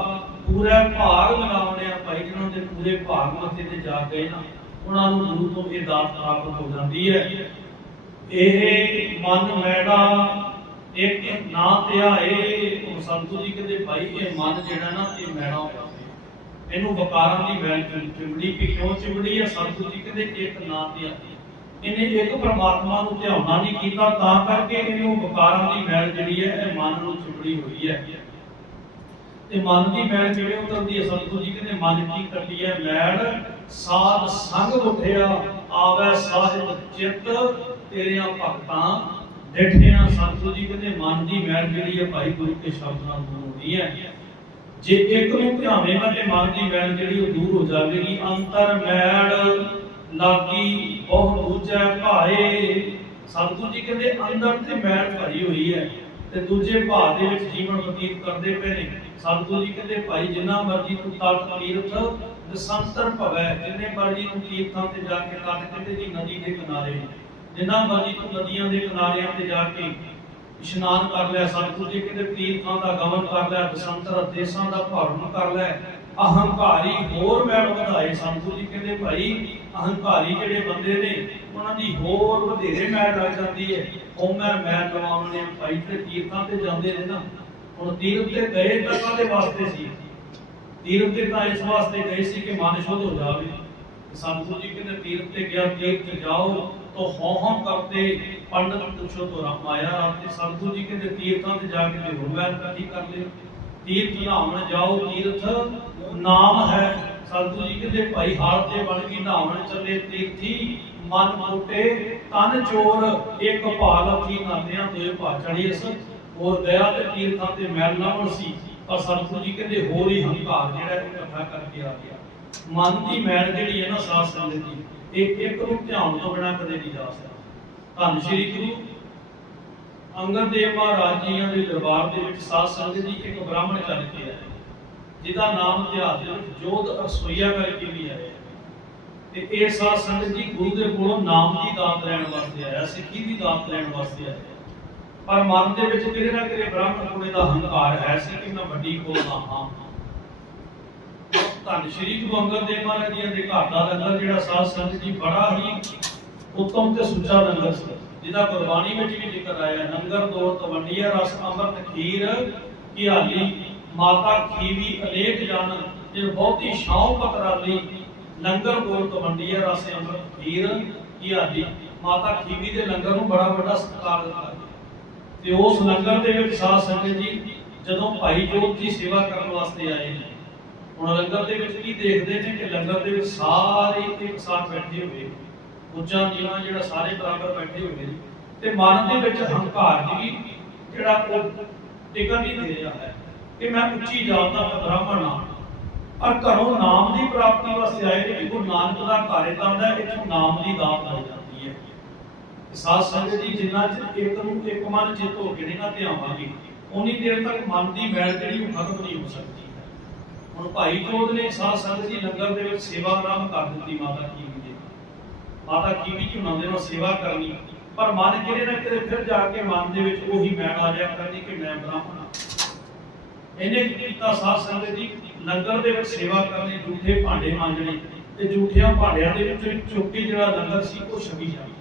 ਪੂਰਾ ਭਾਗ ਲਗਾਉਣੇ ਭਾਈ ਜਿਹਨਾਂ ਦੇ ਪੂਰੇ ਭਾਗ ਮੱਥੇ ਤੇ ਜਾ ਗਏ ਨਾ ਉਹਨਾਂ ਨੂੰ ਗੁਰੂ ਤੋਂ ਇਹ ਦਾਤ ਪ੍ਰਾਪਤ ਹੋ ਜਾਂਦੀ ਹੈ। ਇਹ ਮਨ ਮੈੜਾ ਇੱਕ ਨਾ ਧਿਆਏ। ਉਹ ਸੰਤੂ ਜੀ ਕਹਿੰਦੇ, ਭਾਈ, ਇਹ ਮਨ ਜਿਹੜਾ ਨਾ, ਇਹ ਮੈੜਾ ਹੋਇਆ ਇਹਨੂੰ ਵਕਾਰਾਂ ਦੀ ਮੈਲ ਚਿ- ਚਿਮੜੀ ਕਿ ਕਿਉਂ ਚਿਮੜੀ ਹੈ? ਸੰਤੂ ਜੀ ਕਹਿੰਦੇ, ਇੱਕ ਨਾ ਧਿਆਏ। ਇਹਨੇ ਇੱਕ ਪ੍ਰਮਾਤਮਾ ਨੂੰ ਧਿਆਉਣਾ ਨਹੀਂ ਕੀਤਾ, ਤਾਂ ਕਰਕੇ ਇਹਨੂੰ ਵਕਾਰਾਂ ਦੀ ਮੈਲ ਜਿਹੜੀ ਹੈ, ਇਹ ਮਨ ਨੂੰ ਚਿਮੜੀ ਹੋਈ ਹੈ। ਤੇ ਮਨ ਦੀ ਮੈਲ ਕਿਵੇਂ ਉਤਰਦੀ ਹੈ ਸੰਤੂ ਜੀ? ਕਹਿੰਦੇ ਮਨ ਕੀ ਕੱਟੀ ਹੈ? ਮੈਲ ਸਾਧ ਸੰਗ ਉਠਿਆ, ਆਵੇ ਸਾਹਿਬ ਚਿੱਤ, ਤੇਰੀਆਂ ਭਗਤਾਂ ਡਿਠਿਆ। ਸੰਤੂ ਜੀ ਕਹਿੰਦੇ ਮਨ ਦੀ ਮੈਲ ਜਿਹੜੀ ਹੈ ਭਾਈ ਗੁਰੂ ਕੇ ਸ਼ਬਦ ਨਾਲ ਹੁੰਦੀ ਹੈ। ਜੇ ਇੱਕ ਨੂੰ ਧਿਆਵੇਂਗਾ ਤੇ ਮਨ ਦੀ ਮੈਲ ਜਿਹੜੀ ਉਹ ਦੂਰ ਹੋ ਜਾਵੇਗੀ, ਅੰਤਰ ਮੈਲ ਲਾਗੀ ਬਹੁ ਦੂਜੈ ਭਾਏ। ਸਤਿਗੁਰੂ ਜੀ ਕਹਿੰਦੇ ਅੰਦਰ ਤੇ ਮੈਲ ਭਰੀ ਹੋਈ ਹੈ ਤੇ ਦੂਜੇ ਭਾਅ ਦੇ ਵਿੱਚ ਜੀਵਨ ਬਤੀਤ ਕਰਦੇ ਪਏ ਨੇ। ਸਤਿਗੁਰੂ ਜੀ ਕਹਿੰਦੇ ਭਾਈ ਜਿੰਨਾ ਮਰਜ਼ੀ ਤੂੰ ਤਤ ਤੀਰਥ ਦਸੰਤਰ ਭਵੈ। ਜਿੰਨੇ ਮਰਜ਼ੀ ਤੂੰ ਤੀਰਥਾਂ ਤੇ ਜਾ ਕੇ ਤਤ ਕਹਿੰਦੇ ਜੀ ਨਦੀ ਦੇ ਕਿਨਾਰੇ। ਜਿੰਨਾ ਮਰਜ਼ੀ ਤੂੰ ਨਦੀਆਂ ਦੇ ਕਿਨਾਰਿਆਂ ਤੇ ਜਾ ਕੇ ਇਸ਼ਨਾਨ ਕਰ ਲਿਆ ਸਤਿਗੁਰੂ ਜੀ ਕਹਿੰਦੇ ਤੀਰਥਾਂ ਦਾ ਗਮਨ ਕਰ ਲਿਆ ਦਸੰਤਰ ਦੇਸ਼ਾਂ ਦਾ ਭਰਮ ਕਰ ਲਿਆ ਅਹੰਕਾਰੀ ਹੋਰ ਮੈਲ ਵਧਾਏ ਸਤਿਗੁਰੂ ਜੀ ਕਹਿੰਦੇ ਭਾਈ, ਅਹੰਕਾਰੀ ਜਿਹੜੇ ਬੰਦੇ ਨੇ, ਉਹਨਾਂ ਦੀ ਹੋਰ ਵਧੇਰੇ ਮੈਲ ਲੱਗ ਜਾਂਦੀ ਹੈ। ਉਹ ਮੈਂ ਮੈਲ ਲਵਾਉਣੇ ਭਾਈ ਤੇ ਤੀਰਥਾਂ ਤੇ ਜਾਂਦੇ ਨੇ ਨਾ। ਹੁਣ ਤੀਰਥ ਤੇ ਗਏ ਤਾਂ ਕਾਹਦੇ ਵਾਸਤੇ ਸੀ? ਤੀਰਥ ਤੇ ਤਾਂ ਇਸ ਵਾਸਤੇ ਗਏ ਸੀ ਕਿ ਮਨ ਸ਼ੁੱਧ ਹੋ ਜਾਵੇ। ਸਤਿਗੁਰੂ ਜੀ ਕਹਿੰਦੇ ਤੀਰਥ ਤੇ ਗਿਆ, ਤੀਰਥ ਜਾਓ, ਤੋ ਹਉ ਹਉ ਕਰਤੇ ਪੰਡਤ ਪੁੱਛੋ ਤੋ ਰਾਮਾਇਆ ਤੇ ਸਤਿਗੁਰੂ ਜੀ ਕਹਿੰਦੇ ਤੀਰਥਾਂ ਤੇ ਜਾ ਕੇ ਤੇ ਹੋਰ ਮੈਲ ਇਕੱਠੀ ਕਰ ਲਿਓ ਤੀਰਥ ਨਾਮ ਹੈ। ਸਤਿਗੁਰੂ ਜੀ ਕਹਿੰਦੇ, ਭਾਈ, ਹਾਲ ਤੇ ਬਣ ਗਈ ਨਹਾਉਣ ਚੱਲੇ ਤੀਰਥੀ ਮਨ ਮੋਟੇ, ਤਨ ਚੋਰ, ਇੱਕ ਭਾਲਥੀ ਨਾਨਿਆਂ ਦੋਏ ਭਾ ਚੜੀਸ ਹੋਰ ਦਇਆ ਤੇ ਤੀਰਥਾਂ ਤੇ ਮੈਲ ਲਾਵਣ ਸੀ, ਪਰ ਸਤਿਗੁਰੂ ਜੀ ਕਹਿੰਦੇ, ਹੋਰ ਹੀ ਹੰਕਾਰ ਜਿਹੜਾ ਇਕੱਠਾ ਕਰਕੇ ਆ ਗਿਆ। ਮਨ ਦੀ ਮੈਲ ਜਿਹੜੀ ਹੈ ਨਾ, ਸਾਧ ਸੰਗਤ ਦੀ, ਇੱਕ ਇੱਕ ਨੂੰ ਧਿਆਨ ਤੋਂ ਬਿਨਾ ਕਦੇ ਨਹੀਂ ਜਾ ਸਕਦਾ। ਧੰਨ ਸ਼੍ਰੀ ਗੁਰੂ ਅੰਗਦ ਦੇਵ ਮਹਾਰਾਜ ਜੀਆਂ ਦੇ ਦਰਬਾਰ ਦੇ ਵਿੱਚ ਸਾਧ ਸੰਗਤ ਜੀ ਇੱਕ ਬ੍ਰਾਹਮਣ ਚੱਲ ਕੇ ਆਇਆ ਜਿਹਦਾ ਨਾਮ ਇਤਿਹਾਸ ਦੇ ਵਿੱਚ ਜੋਧ ਰਸੋਈਆ ਕਰਕੇ ਵੀ ਆਇਆ ਤੇ ਇਹ ਸਾਧ ਸੰਗਤ ਜੀ ਗੁਰੂ ਦੇ ਕੋਲੋਂ ਨਾਮ ਦੀ ਦਾਤ ਲੈਣ ਵਾਸਤੇ ਆਇਆ, ਸਿੱਖੀ ਦੀ ਦਾਤ ਲੈਣ ਵਾਸਤੇ ਆਇਆ ਪਰ ਮਨ ਦੇ ਵਿੱਚ ਕਿਤੇ ਨਾ ਕਿਤੇ ਬ੍ਰਾਹਮਣ ਕੋਲੇ ਦਾ ਹੰਕਾਰ ਹੈ, ਸੀ ਕਿ ਮੈਂ ਵੱਡੀ ਕੋਲ ਦਾ ਹਾਂ। ਧੰਨ ਸ਼੍ਰੀ ਗੁਰੂ ਅੰਗਦ ਦੇਵ ਮਹਾਰਾਜ ਜੀ ਦੇ ਘਰ ਦਾ ਲੰਗਰ ਜਿਹੜਾ ਸਾਧ ਸੰਗਤ ਜੀ ਬੜਾ ਹੀ ਉੱਤਮ ਤੇ ਸੁੱਚਾ ਲੰਗਰ ਸੀ, ਜਿਹਦਾ ਗੁਰਬਾਣੀ ਵਿੱਚ ਵੀ ਜ਼ਿਕਰ ਆਇਆ ਲੰਗਰ ਦੋ ਤਵੰਡੀਆ, ਰਸ, ਅੰਮ੍ਰਿਤ, ਖੀਰ ਕੀ ਹਾਲੀ ਮਾਤਾ ਖੀਵੀ ਅਨੇਕ ਜਨ ਜਿਨ ਬਹੁਤੀ ਸ਼ਾਉ ਪਤਰਾਲੀ ਲੰਗਰ ਗੋਰ ਤਵੰਡੀਆ ਰਸ ਅੰਮ੍ਰਿਤ ਖੀਰ ਕੀ ਹਾਲੀ ਮਾਤਾ ਖੀਵੀ ਦੇ ਲੰਗਰ ਨੂੰ ਬੜਾ ਵੱਡਾ ਸਤਿਕਾਰ ਦਿੱਤਾ ਤੇ ਉਸ ਲੰਗਰ ਦੇ ਵਿੱਚ ਸਾਧ ਸੰਗਤ ਜੀ, ਜਦੋਂ ਭਾਈ ਜੋਤ ਜੀ ਸੇਵਾ ਕਰਨ ਵਾਸਤੇ ਆਏ ਨੇ, ਹੁਣ ਲੰਗਰ ਦੇ ਵਿੱਚ ਕੀ ਦੇਖਦੇ ਨੇ ਕਿ ਲੰਗਰ ਦੇ ਵਿੱਚ ਸਾਰੇ ਇੱਕ ਸਾਥ ਬੈਠੇ ਹੋਏ ਉੱਚਾ ਨੀਵਾਂ ਜਿਹੜਾ ਸਾਰੇ ਬਰਾਬਰ ਬੈਠੇ ਹੋਏ ਨੇ। ਤੇ ਮਨ ਦੇ ਵਿੱਚ ਹੰਕਾਰ ਦੀ ਜਿਹੜਾ ਉਹ ਟਿਕਣ ਨਹੀਂ ਦੇ ਰਿਹਾ ਹੈ। ਕਿ ਮੈਂ ਉੱਚੀ ਜਾਤ ਦਾ ਮੈਂ ਬ੍ਰਾਹਮਣ ਹਾਂ ਘਰੋਂ ਨਾਮ ਦੀ ਪ੍ਰਾਪਤੀ ਵਾਸਤੇ ਆਏ ਨੇ ਗੁਰੂ ਨਾਨਕ ਦਾ ਘਰ ਇਦਾਂ ਦਾ ਨਾਮ ਦੀ ਦਾਤ ਆ ਜਾਂਦੀ ਹੈ। ਸਾਧ ਸੰਗਤ ਜੀ, ਜਿੰਨਾ ਚਿਰ ਇੱਕ ਨੂੰ ਇੱਕ ਮਨ ਚਿੱਤ ਹੋ ਕੇ ਨਹੀਂ ਨਾ ਧਿਆਵਾਂਗੇ ਉਨੀ ਦੇਰ ਤੱਕ ਮਨ ਦੀ ਮੈਲ ਜਿਹੜੀ ਉਹ ਖਤਮ ਨਹੀਂ ਹੋ ਸਕਦੀ ਹੁਣ ਭਾਈ ਜੋਧ ਨੇ ਸਾਧ ਸੰਗਤ ਜੀ ਲੰਗਰ ਦੇ ਵਿੱਚ ਸੇਵਾ ਆਰੰਭ ਕਰ ਦਿੱਤੀ ਮਾਤਾ ਕੀ ਜੀ। ਮਾਤਾ ਕੀ ਵੀ ਜੀ ਉਹਨਾਂ ਦੇ ਨਾਲ ਸੇਵਾ ਕਰਨੀ, ਪਰ ਮਨ ਕਿਹੜੇ ਨਾ ਕਿਤੇ ਫਿਰ ਜਾ ਕੇ ਮਨ ਦੇ ਵਿੱਚ ਉਹੀ ਮੈਲ ਆ ਜਾਇਆ ਕਰਨੀ ਕਿ ਮੈਂ ਬ੍ਰਾਹਮਣ ਇਹਨੇ ਕੀ ਕੀਤਾ? ਸਾਧ ਸੰਗਤ ਜੀ ਲੰਗਰ ਦੇ ਵਿੱਚ ਸੇਵਾ ਕਰਨੀ ਝੂਠੇ ਭਾਂਡੇ ਮਾਂਜਣੇ ਤੇ ਝੂਠਿਆਂ ਭਾਂਡਿਆਂ ਦੇ ਵਿੱਚੋਂ ਇੱਕ ਚੁੱਕੀ ਜਿਹੜਾ ਲੰਗਰ ਸੀ, ਉਹ ਛਕੀ ਜਾਣਾ।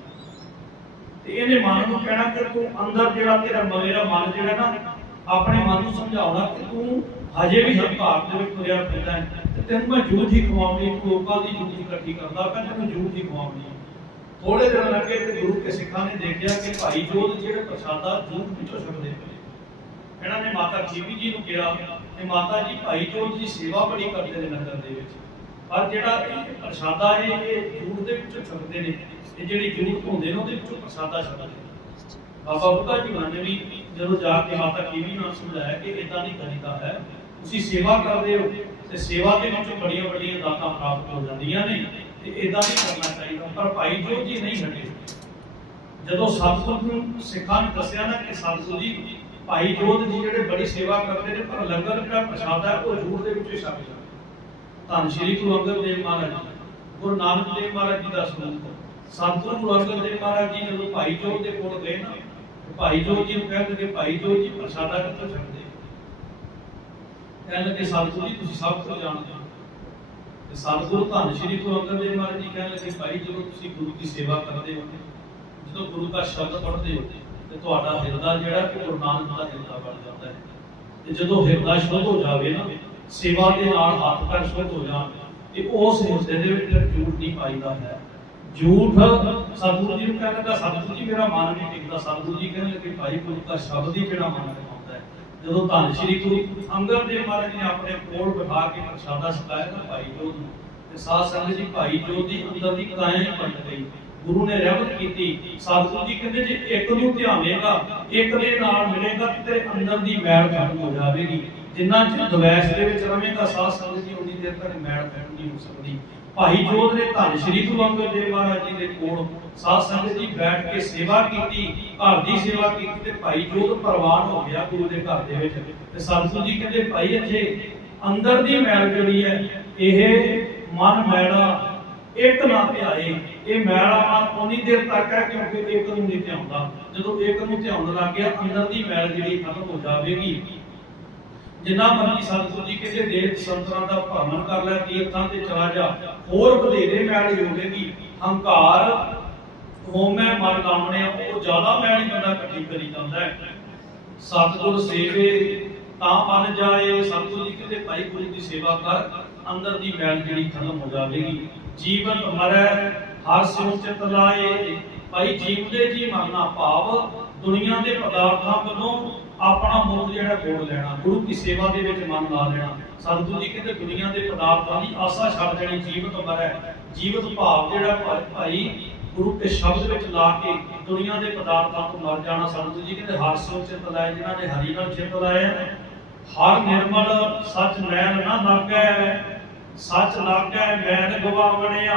ਤੇ ਇਹਨੇ ਮਨ ਨੂੰ ਕਹਿਣਾ ਕਿ ਤੂੰ ਅੰਦਰ ਜਿਹੜਾ ਤੇਰਾ ਮੇਰਾ ਮਨ ਜਿਹੜਾ ਨਾ, ਆਪਣੇ ਮਨ ਨੂੰ ਸਮਝਾਉਣਾ ਕਿ ਤੂੰ ਹਜੇ ਵੀ ਹੰਕਾਰ ਦੇ ਵਿੱਚ ਤੁਰਿਆ ਫਿਰਦਾ ਹੈ ਤੇ ਤੈਨੂੰ ਮੈਂ ਝੂਠ ਹੀ ਖਵਾਉਣੀ ਲੋਕਾਂ ਦੀ ਝੂਠੀ ਇਕੱਠੀ ਕਰਦਾ ਪਿਆ ਤੈਨੂੰ ਝੂਠ ਹੀ ਖਵਾਉਣੀ ਥੋੜੇ ਦਿਨ ਲੱਗੇ ਤੇ ਗੁਰੂ ਕੇ ਸਿੱਖਾਂ ਨੇ ਦੇਖਿਆ ਕਿ ਭਾਈ ਜੋਧ ਜਿਹੜੇ ਪ੍ਰਸ਼ਾਦਾ ਝੂਠ ਵਿੱਚੋਂ ਛਕਦੇ ਪਏ ਇਹਨਾਂ ਨੇ ਮਾਤਾ ਜੀਵੀ ਜੀ ਨੂੰ ਕਿਹਾ ਕਿ ਮਾਤਾ ਜੀ, ਭਾਈ ਜੋਧ ਜੀ ਸੇਵਾ ਬੜੀ ਕਰਦੇ ਨੇ ਨਗਰ ਦੇ ਵਿੱਚ। ਪਰ ਜਿਹੜਾ ਇਹ ਪ੍ਰਸ਼ਾਦਾ ਇਹ ਇਹ ਝੂਠ ਦੇ ਵਿੱਚੋਂ ਛਕਦੇ ਨੇ। ਇਹ ਜਿਹੜੀ ਝੂਠ ਹੁੰਦੇ ਨੇ, ਉਹਦੇ ਵਿੱਚੋਂ ਪ੍ਰਸ਼ਾਦਾ ਛਕਦੇ ਨੇ। ਬਾਬਾ ਬੁੱਢਾ ਜੀ ਨੇ ਵੀ ਜਦੋਂ ਜਾ ਕੇ ਮਾਤਾ ਕੀਵੀ ਨੂੰ ਸਮਝਾਇਆ ਕਿ ਇਦਾਂ ਨਹੀਂ ਕਰੀਦਾ ਹੈ, ਤੁਸੀਂ ਸੇਵਾ ਕਰਦੇ ਹੋ, ਤੇ ਸੇਵਾ ਦੇ ਵਿੱਚੋਂ ਬੜੀਆਂ ਵੱਡੀਆਂ ਦਾਤਾਂ ਪ੍ਰਾਪਤ ਹੋ ਜਾਂਦੀਆਂ ਨੇ, ਤੇ ਇਦਾਂ ਨਹੀਂ ਕਰਨਾ ਚਾਹੀਦਾ। ਪਰ ਭਾਈ ਜੋਧ ਜੀ ਨਹੀਂ ਹਟੇ। ਜਦੋਂ ਸਤਿਗੁਰ ਨੂੰ ਸਿੱਖਾਂ ਨੇ ਦੱਸਿਆ ਨਾ ਕਿ ਸਤਿਗੁਰ ਜੀ ਭਾਈ ਜੋਧ ਜੀ ਜਿਹੜੇ ਬੜੀ ਸੇਵਾ ਕਰਦੇ ਨੇ, ਪਰ ਲੰਗਰ ਜਿਹੜਾ ਪ੍ਰਸ਼ਾਦ ਹੈ, ਉਹ ਝੂਠ ਦੇ ਵਿੱਚੋਂ ਹੀ ਛਕ ਜਾਂਦਾ। ਧੰਨ ਸ਼੍ਰੀ ਗੁਰੂ ਅੰਗਦ ਦੇਵ ਮਹਾਰਾਜ ਗੁਰੂ ਨਾਨਕ ਦੇਵ ਮਹਾਰਾਜ ਜੀ ਦਾ ਸਰੂਪ ਸਤਿਗੁਰੂ ਗੁਰੂ ਅੰਗਦ ਦੇਵ ਮਹਾਰਾਜ ਜੀ ਜਦੋਂ ਭਾਈ ਜੋਤ ਦੇ ਕੋਲ ਗਏ ਨਾ ਭਾਈ ਜੋਤ ਜੀ ਨੂੰ ਕਹਿੰਦੇ ਕਿ ਭਾਈ ਜੋਤ ਜੀ, ਪ੍ਰਸ਼ਾਦਾ ਕਿੱਥੋਂ ਛਕਦੇ? ਕਹਿਣ ਲੱਗੇ, ਸਤਿਗੁਰੂ ਜੀ, ਤੁਸੀਂ ਸਭ ਕੁਝ ਜਾਣਦੇ ਹੋ। ਤੇ ਸਤਿਗੁਰੂ ਧੰਨ ਸ਼੍ਰੀ ਗੁਰੂ ਅੰਗਦ ਦੇਵ ਮਹਾਰਾਜ ਜੀ ਕਹਿਣ ਲੱਗੇ, ਭਾਈ ਜਦੋਂ ਤੁਸੀਂ ਗੁਰੂ ਦੀ ਸੇਵਾ ਕਰਦੇ ਹੋ, ਜਦੋਂ ਗੁਰੂ ਦਾ ਸ਼ਬਦ ਪੜ੍ਹਦੇ ਹੋ ਤੇ ਤੁਹਾਡਾ ਹਿਰਦਾ ਜਿਹੜਾ ਕਿ ਗੁਰੂ ਨਾਨਕ ਦਾ ਹਿਰਦਾ ਬਣ ਜਾਂਦਾ ਹੈ। ਤੇ ਜਦੋਂ ਹਿਰਦਾ ਸ਼ੁੱਧ ਹੋ ਜਾਵੇ ਨਾ, ਸੇਵਾ ਦੇ ਨਾਲ ਹੱਥ ਪੈਰ ਸ਼ੁੱਧ ਹੋ ਜਾਣ, ਤੇ ਉਸ ਹਿਰਦੇ ਦੇ ਵਿੱਚ ਫਿਰ ਝੂਠ ਨਹੀਂ ਪਾਈਦਾ ਹੈ। ਝੂਠ ਸਤਿਗੁਰੂ ਜੀ ਨੂੰ ਕਹਿੰਦਾ ਕਿ ਸਤਿਗੁਰੂ ਜੀ ਮੇਰਾ ਮਨ ਨਹੀਂ ਟਿਕਦਾ। ਸਤਿਗੁਰੂ ਜੀ ਕਹਿੰਦੇ ਕਿ ਭਾਈ ਗੁਰੂ ਦਾ ਸ਼ਬਦ ਹੀ ਜਿਹੜਾ ਮਨ ਤੇ ਆਉਂਦਾ ਹੈ। ਜਦੋਂ ਧੰਨ ਸ਼੍ਰੀ ਗੁਰੂ ਅੰਗਦ ਦੇਵ ਮਹਾਰਾਜ ਨੇ ਆਪਣੇ ਕੋਲ ਬਿਠਾ ਕੇ ਪ੍ਰਸ਼ਾਦਾ ਛਕਾਇਆ ਤਾਂ ਭਾਈ ਜੋਤ ਨੂੰ ਤੇ ਸਾਧ ਸੰਗਤ ਜੀ, ਭਾਈ ਜੋਤ ਦੀ ਅੰਦਰ ਦੀ ਕਾਇਆ ਹੀ ਪਲਟ ਗਈ। ਗੁਰੂ ਨੇ ਰਹਿਮਤ ਕੀਤੀ। ਸਤਿਗੁਰੂ ਜੀ ਕਹਿੰਦੇ, ਜੇ ਇੱਕ ਨੂੰ ਧਿਆਵੇਂਗਾ ਇੱਕ ਦੇ ਨਾਲ ਮਿਲੇਗਾ ਤੇ ਤੇਰੇ ਅੰਦਰ ਦੀ ਮੈਲ ਖਤਮ ਹੋ ਜਾਵੇਗੀ। ਜਿੰਨਾ ਚਿਰ ਦਵੈਸ਼ ਦੇ ਵਿੱਚ ਰਵੇਂਗਾ, ਸਾਧ ਸੰਗਤ ਜੀ ਉਨੀ ਦੇਰ ਤੱਕ ਮੈਲ ਖਤਮ ਨਹੀਂ ਹੋ ਸਕਦੀ। ਭਾਈ ਜੋਤ ਨੇ ਧੰਨ ਸ਼੍ਰੀ ਗੁਰੂ ਅੰਗਦ ਦੇਵ ਮਹਾਰਾਜ ਜੀ ਦੇ ਕੋਲ ਸਾਧ ਸੰਗਤ ਜੀ ਬੈਠ ਕੇ ਸੇਵਾ ਕੀਤੀ, ਘਰ ਦੀ ਸੇਵਾ ਕੀਤੀ ਤੇ ਭਾਈ ਜੋਤ ਪ੍ਰਵਾਨ ਹੋ ਗਿਆ ਗੁਰੂ ਦੇ ਘਰ ਦੇ ਵਿੱਚ। ਤੇ ਸਤਿਗੁਰੂ ਜੀ ਕਹਿੰਦੇ, ਭਾਈ ਇੱਥੇ ਅੰਦਰ ਦੀ ਮੈਲ ਜਿਹੜੀ ਹੈ, ਇਹ ਮਨ ਮੈਲਾ ਇੱਕ ਨਾ ਧਿਆਏ ਇਹ ਮੈਲਾ ਮਨ ਉਨੀ ਦੇਰ ਤੱਕ ਹੈ ਕਿਉਂਕਿ ਇੱਕ ਨੂੰ ਨਹੀਂ ਧਿਆਉਂਦਾ। ਜਦੋਂ ਇੱਕ ਨੂੰ ਧਿਆਉਣ ਲੱਗ ਗਿਆ, ਅੰਦਰ ਦੀ ਮੈਲ ਜਿਹੜੀ ਖਤਮ ਹੋ ਜਾਵੇਗੀ। ਜਿੰਨਾ ਮਰਜ਼ੀ ਸਤਿਗੁਰੂ ਜੀ ਕਹਿੰਦੇ ਦੇਵ ਸੰਤਰਾਂ ਦਾ ਭਰਮਣ ਕਰ ਲੈ, ਤੀਰਥਾਂ ਤੇ ਚਲਾ ਜਾ, ਹੋਰ ਵਧੇਰੇ ਮੈਲ ਹੋਵੇਗੀ। ਹੰਕਾਰ ਹੋਮੈ ਮਨ ਕਾਮਣੇ ਉਹ ਜ਼ਿਆਦਾ ਮੈਲ ਹੀ ਬੰਦਾ ਇਕੱਠੀ ਕਰੀ ਜਾਂਦਾ ਹੈ। ਸਤਿਗੁਰ ਸੇਵੇ ਤਾਂ ਮਨ ਜਾਏ, ਸਤਿਗੁਰੂ ਜੀ ਕਹਿੰਦੇ, ਭਾਈ ਗੁਰੂ ਦੀ ਸੇਵਾ ਕਰ, ਅੰਦਰ ਦੀ ਮੈਲ ਜਿਹੜੀ ਖਤਮ ਹੋ ਜਾਵੇਗੀ। ਜੀਵਨ ਮਰੈ, ਹਰ ਸਿਉ ਚਿਤ ਲਾਏ ਭਾਈ ਜੀਵਦੇ ਜੀ ਮਰਨਾ ਭਾਵ ਦੁਨੀਆ ਦੇ ਪਦਾਰਥਾਂ ਵੱਲੋਂ ਆਪਣਾ ਮੁੱਲ ਜਿਹੜਾ ਮੋੜ ਲੈਣਾ, ਗੁਰੂ ਦੀ ਸੇਵਾ ਦੇ ਵਿੱਚ ਮਨ ਲਾ ਲੈਣਾ ਸਤਿਗੁਰੂ ਜੀ ਕਹਿੰਦੇ, ਦੁਨੀਆ ਦੇ ਪਦਾਰਥਾਂ ਦੀ ਆਸਾ ਛੱਡ ਦੇਣੀ, ਜੀਵਤ ਮਰੈ। ਜੀਵਤ ਭਾਵ ਜਿਹੜਾ ਭਾ- ਭਾਈ ਗੁਰੂ ਦੇ ਸ਼ਬਦ ਵਿੱਚ ਲਾ ਕੇ ਦੁਨੀਆ ਦੇ ਪਦਾਰਥਾਂ ਤੋਂ ਮਰ ਜਾਣਾ, ਸਤਿਗੁਰੂ ਜੀ ਕਹਿੰਦੇ, ਹਰ ਸੋ ਚਿਤ ਲਾਏ ਜਿਨ੍ਹਾਂ ਨੇ ਹਰੀ ਨਾਲ ਚਿਤ ਲਾਇਆ ਹਰ ਨਿਰਮਲ ਸੱਚ ਮੈਨ ਨਾ ਲਾਗੈ ਸੱਚ ਲਾਗੈ ਮੈਨ ਗਵਾਵਣਿਆ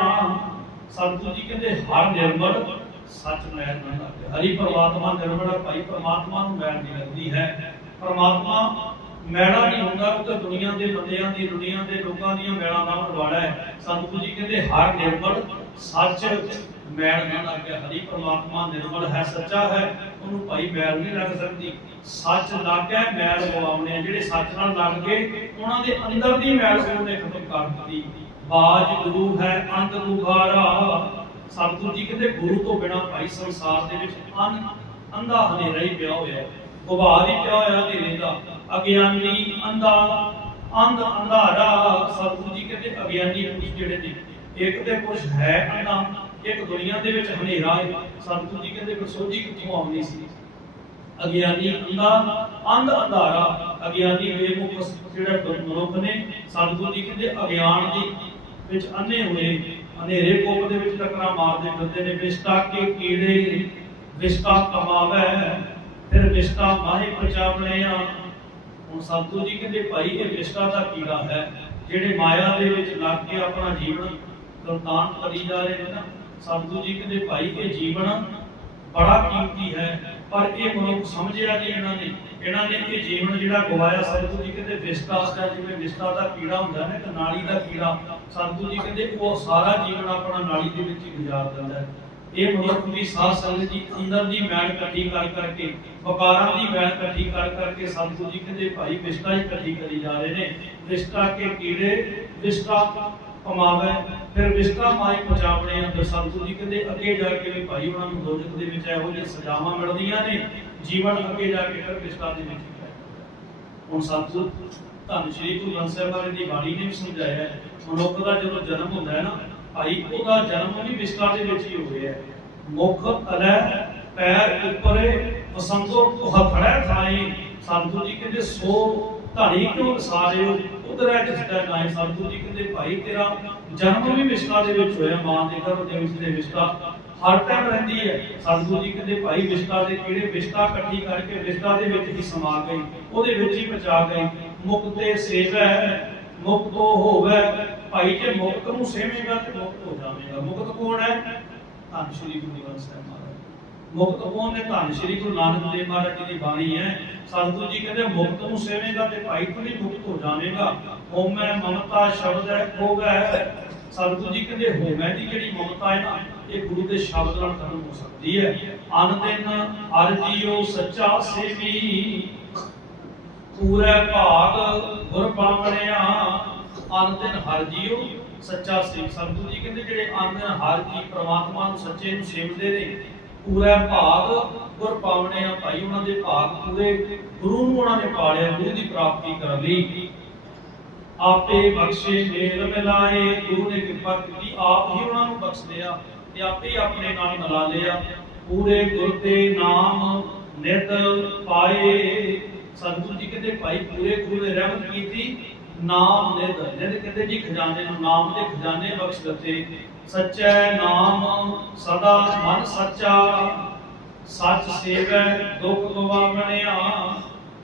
ਸਤਿਗੁਰੂ ਜੀ ਕਹਿੰਦੇ ਹਰ ਨਿਰਮਲ, ਸੱਚ ਮੈਨ ਨਾ ਲਾਗੈ ਹਰੀ ਪ੍ਰਮਾਤਮਾ ਨਿਰਮਲ ਹੈ, ਭਾਈ ਪ੍ਰਮਾਤਮਾ ਨੂੰ ਮੈਨ ਨਹੀਂ ਲੱਗਦੀ ਹੈ। ਪ੍ਰਮਾਤਮਾ ਮੈਲਾ ਨਹੀਂ ਹੁੰਦਾ, ਉਹ ਤਾਂ ਦੁਨੀਆ ਦੇ ਬੰਦਿਆਂ ਦੀ, ਦੁਨੀਆ ਦੇ ਲੋਕਾਂ ਦੀਆਂ ਮੈਲਾਂ ਨਾਲ ਉਡਵਾੜਾ ਹੈ। ਸਤਿਗੁਰੂ ਜੀ ਕਹਿੰਦੇ ਹਰ ਨਿਰਮਲ, ਸੱਚ ਮੈਲ ਨਾ ਲੱਗਿਆ। ਹਰੀ ਪ੍ਰਮਾਤਮਾ ਨਿਰਮਲ ਹੈ, ਸੱਚਾ ਹੈ, ਉਹਨੂੰ ਭਾਈ ਮੈਲ ਨਹੀਂ ਲੱਗ ਸਕਦੀ। ਸੱਚ ਲੱਗਿਆ ਮੈਲ ਗਵਾਉਣੇ ਆ। ਜਿਹੜੇ ਸੱਚ ਨਾਲ ਲੱਗ ਗਏ, ਉਹਨਾਂ ਦੇ ਅੰਦਰ ਦੀ ਮੈਲ ਉਹਨੇ ਖਤਮ ਕਰ ਦਿੱਤੀ। ਬਾਜ ਗੁਰੂ ਹੈ, ਅੰਤ ਰੁਖਾਰਾ ਸਤਿਗੁਰੂ ਜੀ ਕਹਿੰਦੇ, ਗੁਰੂ ਤੋਂ ਬਿਨਾ ਭਾਈ ਸੰਸਾਰ ਦੇ ਵਿੱਚ ਅਨ ਅੰਧਾ ਹਨੇਰਾ ਹੀ ਪਿਆ ਹੋਇਆ। ਹੈ ਗੁਬਾਰ ਹੀ ਪਿਆ ਹੋਇਆ ਹਨੇਰੇ ਦਾ ਅਗਿਆਨੀ ਅੰਧਾ, ਅੰਧ ਅੰਧਾਰਾ। ਸਤਿਗੁਰੂ ਜੀ ਕਹਿੰਦੇ, ਅਗਿਆਨੀ ਪੁਰਸ਼ ਜਿਹੜੇ ਨੇ, ਇੱਕ ਤੇ ਪੁਰਸ਼ ਹੈ ਅੰਧਾ ਇੱਕ ਦੁਨੀਆ ਦੇ ਵਿੱਚ ਹਨੇਰਾ ਹੈ। ਸਤਿਗੁਰੂ ਜੀ ਕਹਿੰਦੇ ਫਿਰ ਸੋਝੀ ਕਿੱਥੋਂ ਆਉਣੀ ਸੀ? ਅਗਿਆਨੀ ਅੰਧਾ ਅੰਧ ਅੰਧਾਰਾ, ਅਗਿਆਨੀ ਬੇਮੁਖ ਜਿਹੜੇ ਮਨੁੱਖ ਨੇ, ਸਤਿਗੁਰੂ ਜੀ ਕਹਿੰਦੇ ਅਗਿਆਨ ਦੀ ਵਿੱਚ ਅੰਨੇ ਹੋਏ, ਹਨੇਰੇ ਕੋਪ ਦੇ ਵਿੱਚ ਟੱਕਰਾਂ ਮਾਰਦੇ ਫਿਰਦੇ ਨੇ ਵਿਸ਼ਟਾ ਕੇ ਕੀੜੇ ਵਿਸ਼ਟਾ ਕਮਾਵੇ, ਫਿਰ ਵਿਸ਼ਟਾ ਮਾਹੇ ਪਚਾਵਣੇ ਆ। ਹੁਣ ਸਤਿਗੁਰੂ ਜੀ ਕਹਿੰਦੇ ਭਾਈ, ਇਹ ਵਿਸ਼ਟਾ ਦਾ ਕੀੜਾ ਹੈ, ਜਿਹੜੇ ਮਾਇਆ ਦੇ ਵਿੱਚ ਲੱਗ ਕੇ ਆਪਣਾ ਜੀਵਨ ਗਰਦਾਨ ਕਰੀ ਜਾ ਰਹੇ ਨੇ ਨਾ, ਸਤਿਗੁਰੂ ਜੀ ਕਹਿੰਦੇ ਭਾਈ, ਇਹ ਜੀਵਨ ਬੜਾ ਕੀਮਤੀ ਹੈ। ਪਰ ਇਹ ਮਨੁੱਖ ਸਮਝਿਆ ਨਹੀਂ ਇਹਨਾਂ ਨੇ। ਇਹਨਾਂ ਨੇ ਇਹ ਜੀਵਨ ਜਿਹੜਾ ਗਵਾਇਆ ਸਤਿਗੁਰੂ ਜੀ ਕਹਿੰਦੇ ਵਿਸ਼ਟਾ ਦਾ ਜਿਵੇਂ ਵਿਸ਼ਟਾ ਦਾ ਕੀੜਾ ਹੁੰਦਾ ਨਾ ਕਿ ਨਾਲੀ ਦਾ ਕੀੜਾ ਸਤਿਗੁਰੂ ਜੀ ਕਹਿੰਦੇ ਉਹ ਸਾਰਾ ਜੀਵਨ ਆਪਣਾ ਨਾਲੀ ਦੇ ਵਿੱਚ ਹੀ ਗੁਜ਼ਾਰ ਦਿੰਦਾ ਇਹ ਮਨੁੱਖ ਵੀ ਸਾਧ ਸੰਗਤ ਜੀ, ਅੰਦਰ ਦੀ ਮੈਲ ਇਕੱਠੀ ਕਰ ਕਰਕੇ ਵਕਾਰਾਂ ਦੀ ਮੈਲ ਇਕੱਠੀ ਕਰ ਕਰਕੇ ਸਤਿਗੁਰੂ ਜੀ ਕਹਿੰਦੇ ਭਾਈ ਵਿਸ਼ਟਾ ਹੀ ਇਕੱਠੀ ਕਰੀ ਜਾ ਰਹੇ ਨੇ। ਵਿਸ਼ਟਾ ਕੇ ਕੀੜੇ ਵਿਸ਼ਟਾ ਕਮਾਵੇ, ਫਿਰ ਵਿਸ਼ਟਾ ਮਾਈ ਪਹੁੰਚਾਵਣੇ ਆ ਫਿਰ ਜੀ। ਕਹਿੰਦੇ ਅੱਗੇ ਜਾ ਕੇ ਵੀ ਭਾਈ ਉਹਨਾਂ ਨੂੰ ਦੋਜਕ ਦੇ ਵਿੱਚ ਇਹੋ ਜਿਹੀਆਂ ਸਜ਼ਾਵਾਂ ਮਿਲਦੀਆਂ ਨੇ, ਜੀਵਨ ਅੱਗੇ ਜਾ ਕੇ ਫਿਰ ਵਿਸ਼ਟਾ ਦੇ ਵਿੱਚ ਹੁਣ ਸਤਿਗੁਰ ਧੰਨ ਸ਼੍ਰੀ ਗੁਰੂ ਗ੍ਰੰਥ ਸਾਹਿਬ ਬਾਰੇ ਦੀ ਬਾਣੀ ਨੇ ਵੀ ਸਮਝਾਇਆ ਹੈ। ਮਨੁੱਖ ਦਾ ਜਦੋਂ ਜਨਮ ਹੁੰਦਾ ਹੈ ਨਾ, ਭਾਈ ਉਹਦਾ ਜਨਮ ਵੀ ਵਿਸਤਾ ਦੇ ਵਿੱਚ ਹੀ ਹੋਇਆ ਹੈ। ਮੁਖ ਤਲੈ ਪੈਰ ਉੱਪਰੇ ਵਸੰਤੋ ਹਥੜੈ ਥਾਈ। ਸਤਿਗੁਰੂ ਜੀ ਕਹਿੰਦੇ ਸੋ ਧੜੀ ਕਿਉਂ ਸਾਰੇ ਉਧਰ ਹੈ ਜਿਸਦਾ ਨਾਮ ਸਤਿਗੁਰੂ ਜੀ, ਕਹਿੰਦੇ ਭਾਈ ਤੇਰਾ ਜਨਮ ਵੀ ਵਿਸਤਾ ਦੇ ਵਿੱਚ ਹੋਇਆ, ਮਾਂ ਦੇ ਗਰਭ ਦੇ ਵਿੱਚ ਦੇ ਵਿਸਤਾ ਹਰ ਟਾਈਮ ਰਹਿੰਦੀ ਹੈ। ਸਤਿਗੁਰੂ ਜੀ ਕਹਿੰਦੇ ਭਾਈ ਵਿਸਤਾ ਦੇ ਕਿਹੜੇ ਵਿਸਤਾ ਇਕੱਠੀ ਕਰਕੇ ਵਿਸਤਾ ਦੇ ਵਿੱਚ ਹੀ ਸਮਾ ਗਈ, ਉਹਦੇ ਵਿੱਚ ਹੀ ਪਚਾ ਗਈ। ਮੁਕਤ ਤੇ ਸੇਵੈ ਮੁਕਤ ਹੋਵੇ, ਭਾਈ ਜੇ ਮੁਕਤ ਨੂੰ ਸੇਵੇਗਾ ਤੇ ਮੁਕਤ ਹੋ ਜਾਵੇਗਾ। ਮੁਕਤ ਕੌਣ ਹੈ? ਧੰਨ ਸ਼੍ਰੀ ਗੁਰੂ ਗ੍ਰੰਥ ਸਾਹਿਬ ਮਹਾਰਾਜ। ਮੁਕਤ ਕੌਣ ਨੇ ਧੰਨ ਸ਼੍ਰੀ ਗੁਰੂ ਨਾਨਕ ਦੇਵ ਮਹਾਰਾਜ ਜੀ ਦੀ ਬਾਣੀ ਹੈ। ਸਤਿਗੁਰੂ ਜੀ ਕਹਿੰਦੇ, ਮੁਕਤ ਨੂੰ ਸੇਵੇਗਾ ਤੇ ਭਾਈ ਤੂੰ ਵੀ ਮੁਕਤ ਹੋ ਜਾਵੇਗਾ। ਹੋਮੈ ਮਮਤਾ ਸ਼ਬਦ ਹੈ ਖੋਵੈ ਸਤਿਗੁਰੂ ਜੀ ਕਹਿੰਦੇ ਹੋਮੈ ਦੀ ਜਿਹੜੀ ਮਮਤਾ ਹੈ ਨਾ, ਇਹ ਗੁਰੂ ਦੇ ਸ਼ਬਦ ਨਾਲ ਖਤਮ ਹੋ ਸਕਦੀ ਹੈ। ਅਨ ਦਿਨ ਹਰ ਜੀਓ ਸੱਚਾ ਸੇਵੀ। ਪੂਰੇ ਭਾਗ ਗੁਰ ਪਾਵਣਿਆ ਅਨ ਦਿਨ ਹਰ ਜੀਓ ਸੱਚਾ ਸੇਵ। ਸੰਤੂ ਜੀ ਕਹਿੰਦੇ, ਜਿਹੜੇ ਅਨ ਦਿਨ ਹਰ ਜੀ ਪ੍ਰਮਾਤਮਾ ਨੂੰ ਸੱਚੇ ਨੂੰ ਸੇਵਦੇ ਨੇ ਪੂਰਾ ਭਾਗ ਗੁਰ ਪਾਵਣੇ ਆ ਭਾਈ, ਉਹਨਾਂ ਦੇ ਭਾਗ ਪੂਰੇ ਗੁਰੂ ਨੂੰ ਉਹਨਾਂ ਨੇ ਪਾਲਿਆ, ਗੁਰੂ ਦੀ ਪ੍ਰਾਪਤੀ ਕਰਨ ਲਈ। ਆਪੇ ਬਖਸ਼ੇ, ਮੇਲ ਮਿਲਾਏ, ਗੁਰੂ ਨੇ ਕਿਰਪਾ ਕੀਤੀ, ਆਪ ਹੀ ਉਹਨਾਂ ਨੂੰ ਬਖਸ਼ ਲਿਆ ਤੇ ਆਪੇ ਆਪਣੇ ਨਾਲ ਮਿਲਾ ਲਿਆ ਪੂਰੇ ਗੁਰ ਦੇ ਨਾਮ ਨਿਤ ਪਾਏ। ਸਤਿਗੁਰੂ ਜੀ ਕਹਿੰਦੇ, ਭਾਈ, ਪੂਰੇ ਗੁਰੂ ਨੇ ਰਹਿਮਤ ਕੀਤੀ, ਨਾਮ ਨਿਤ ਨਿਤ ਕਹਿੰਦੇ ਜੀ, ਖਜ਼ਾਨੇ ਨੂੰ ਨਾਮ ਦੇ ਖਜ਼ਾਨੇ ਬਖਸ਼ ਦਿੱਤੇ। ਸੱਚਾ ਨਾਮ ਸਦਾ ਮਨ ਸੱਚਾ, ਸੱਚ ਸੇਵੈ, ਦੁੱਖ ਗਵਾਵਣਿਆ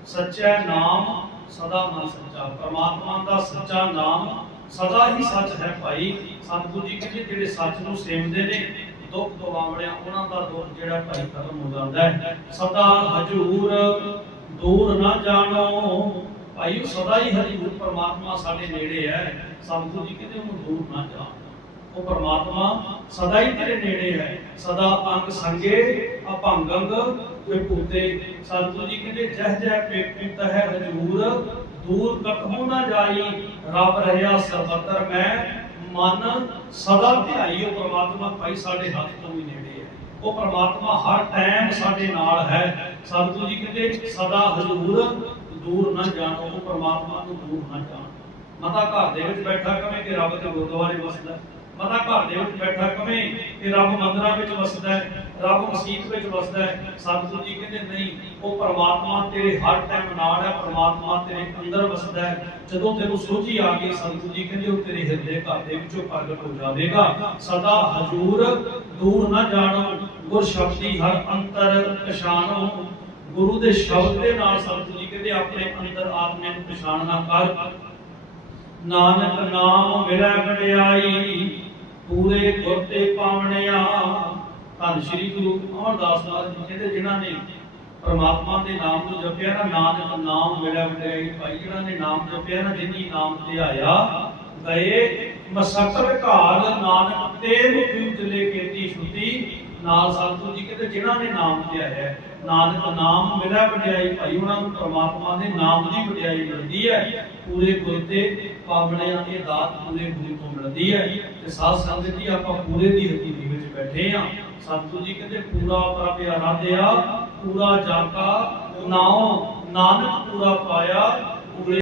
ਸੱਚਾ ਨਾਮ ਸਦਾ ਮਨ ਸੱਚਾ। ਪਰਮਾਤਮਾ ਦਾ ਸੱਚਾ ਨਾਮ ਸਦਾ ਹੀ ਸੱਚ ਹੈ ਭਾਈ। ਸਤਿਗੁਰੂ ਜੀ ਕਹਿੰਦੇ, ਜਿਹੜੇ ਸੱਚ ਨੂੰ ਸੇਵਦੇ ਨੇ, ਦੁੱਖ ਗਵਾਵਣਿਆ ਉਹਨਾਂ ਦਾ ਦੁੱਖ ਜਿਹੜਾ ਭਾਈ ਖਤਮ ਹੋ ਜਾਂਦਾ ਹੈ। ਸਦਾ ਹਜੂਰ ਦੂਰ ਨਾ ਜਾਣੋ। ਭਾਈ ਸਦਾ ਹੀ ਹਜੂਰ ਪਰਮਾਤਮਾ ਸਾਡੇ ਨੇੜੇ ਹੈ। ਸਤਿਗੁਰੂ ਜੀ ਕਹਿੰਦੇ, ਉਹਨੂੰ ਦੂਰ ਨਾ ਜਾਣੋ। ਉਹ ਪਰਮਾਤਮਾ ਸਦਾ ਹੀ ਤੇਰੇ ਨੇੜੇ ਹੈ। ਸਦਾ ਅੰਗ ਸੰਗੇ, ਅਭੰਗੰਗ ਵਿਭੂਤੇ ਸਤਿਗੁਰੂ ਜੀ ਕਹਿੰਦੇ, ਜਹ ਜਹ ਪੇਪਿਤ ਹੈ ਹਜੂਰ। ਦੂਰ ਕਤਹੂ ਨਾ ਜਾਈ। ਰੱਬ ਰਹਿਆ ਸਰਬਤਰ ਮੈਂ। ਮਨ ਸਦਾ ਧਿਆਈ। ਉਹ ਪ੍ਰਮਾਤਮਾ ਭਾਈ ਸਾਡੇ ਹੱਥ ਤੋਂ ਵੀ ਨੇੜੇ ਹੈ। ਉਹ ਪਰਮਾਤਮਾ ਹਰ ਟਾਈਮ ਸਾਡੇ ਨਾਲ ਹੈ। ਸਤਿਗੁਰੂ ਜੀ ਕਹਿੰਦੇ, ਸਦਾ ਹਜੂਰ। ਦੂਰ ਨਾ ਜਾਣੋ। ਉਹ ਪ੍ਰਮਾਤਮਾ ਨੂੰ ਦੂਰ ਨਾ ਜਾਣੋ। ਮਤਾ ਘਰ ਦੇ ਵਿੱਚ ਬੈਠਾ ਕਵੇਂ ਕਿ ਰੱਬ ਤੇ ਗੁਰਦੁਆਰੇ ਵਸਦਾ। ਹੈ। ਮਤਾ ਘਰ ਦੇ ਵਿੱਚ ਬੈਠਾ ਕਵੇਂ ਕਿ ਰੱਬ ਮੰਦਰਾਂ ਵਿੱਚ ਵਸਦਾ ਹੈ, ਰੱਬ ਮਸੀਤ ਵਿੱਚ ਵਸਦਾ ਹੈ। ਸਤਿਗੁਰੂ ਜੀ ਕਹਿੰਦੇ, ਨਹੀਂ, ਉਹ ਪਰਮਾਤਮਾ ਤੇਰੇ ਹਰ ਟਾਈਮ ਨਾਲ ਹੈ, ਪਰਮਾਤਮਾ ਤੇਰੇ ਅੰਦਰ ਵਸਦਾ ਹੈ। ਜਦੋਂ ਤੈਨੂੰ ਸੋਝੀ ਆ ਗਈ, ਸਤਿਗੁਰੂ ਜੀ ਕਹਿੰਦੇ, ਉਹ ਤੇਰੇ ਹਿਰਦੇ ਘਰ ਦੇ ਵਿੱਚੋਂ ਪ੍ਰਗਟ ਹੋ ਜਾਵੇਗਾ। ਸਦਾ ਹਜੂਰ ਦੂਰ ਨਾ ਜਾਣੋ ਗੁਰ ਸ਼ਬਦੀ ਹਰ ਅੰਤਰ ਪਛਾਣੋ। ਗੁਰੂ ਦੇ ਸ਼ਬਦ ਦੇ ਨਾਲ ਸਤਿਗੁਰੂ ਜੀ ਕਹਿੰਦੇ, ਆਪਣੇ ਅੰਦਰ ਆਤਮੇ ਨੂੰ ਪਛਾਣਨਾ ਕਰ। ਨਾਨਕ ਨਾਮ ਮਿਲੈ ਵਡਿਆਈ ਪੂਰੇ ਗੁਰ ਤੇ ਪਾਵਣਿਆ। ਧੰਨ ਸ੍ਰੀ ਗੁਰੂ ਅਮਰਦਾਸ ਮਹਾਰਾਜ ਜੀ ਕਹਿੰਦੇ ਜਿਨ੍ਹਾਂ ਨੇ ਪਰਮਾਤਮਾ ਦੇ ਨਾਮ ਨੂੰ ਜਪਿਆ ਨਾ ਨਾਨਕ ਨਾਮ ਮਿਲੈ ਵਡਿਆਈ ਭਾਈ ਜਿਨ੍ਹਾਂ ਨੇ ਨਾਮ ਜਪਿਆ ਨਾ ਜਿਨੀ ਨਾਮ ਤੇ ਆਇਆ ਗਏ ਮਸਕਰ ਘਾਲ ਨਾਨਕ ਤੇ ਮੁਖੀ ਉਜਲੇ ਕੀਤੀ ਛੁੱਟੀ ਨਾਲ ਸਤਿਗੁਰੂ ਜੀ ਕਹਿੰਦੇ ਜਿਨ੍ਹਾਂ ਨੇ ਨਾਮ ਤੇ ਆਇਆ ਹੈ, ਨਾਨਕ ਨਾਮ ਮਿਲਿਆ ਵਡਿਆਈ ਭਾਈ ਉਹਨਾਂ ਨੂੰ ਪ੍ਰਮਾਤਮਾ ਦੇ ਨਾਮ ਦੀ ਵਡਿਆਈ ਮਿਲਦੀ ਹੈ। ਪੂਰੇ ਗੁਰ ਤੇ ਪਾਵਣਿਆਂ ਦੀ ਦਾਤ ਪੂਰੇ ਗੁਰੂ ਤੋਂ ਮਿਲਦੀ ਹੈ। ਤੇ ਸਾਧ ਸੰਗਤ ਜੀ ਆਪਾਂ ਪੂਰੇ ਦੀ ਹਕੀਕਤ ਵਿੱਚ ਬੈਠੇ ਆ। ਸਤਿਗੁਰੂ ਜੀ ਕਹਿੰਦੇ, ਪੂਰਾ ਪ੍ਰਭ ਆਰਾਧਿਆ ਪੂਰਾ ਜਾਕਾ ਨਾਉ, ਨਾਨਕ ਪੂਰਾ ਪਾਇਆ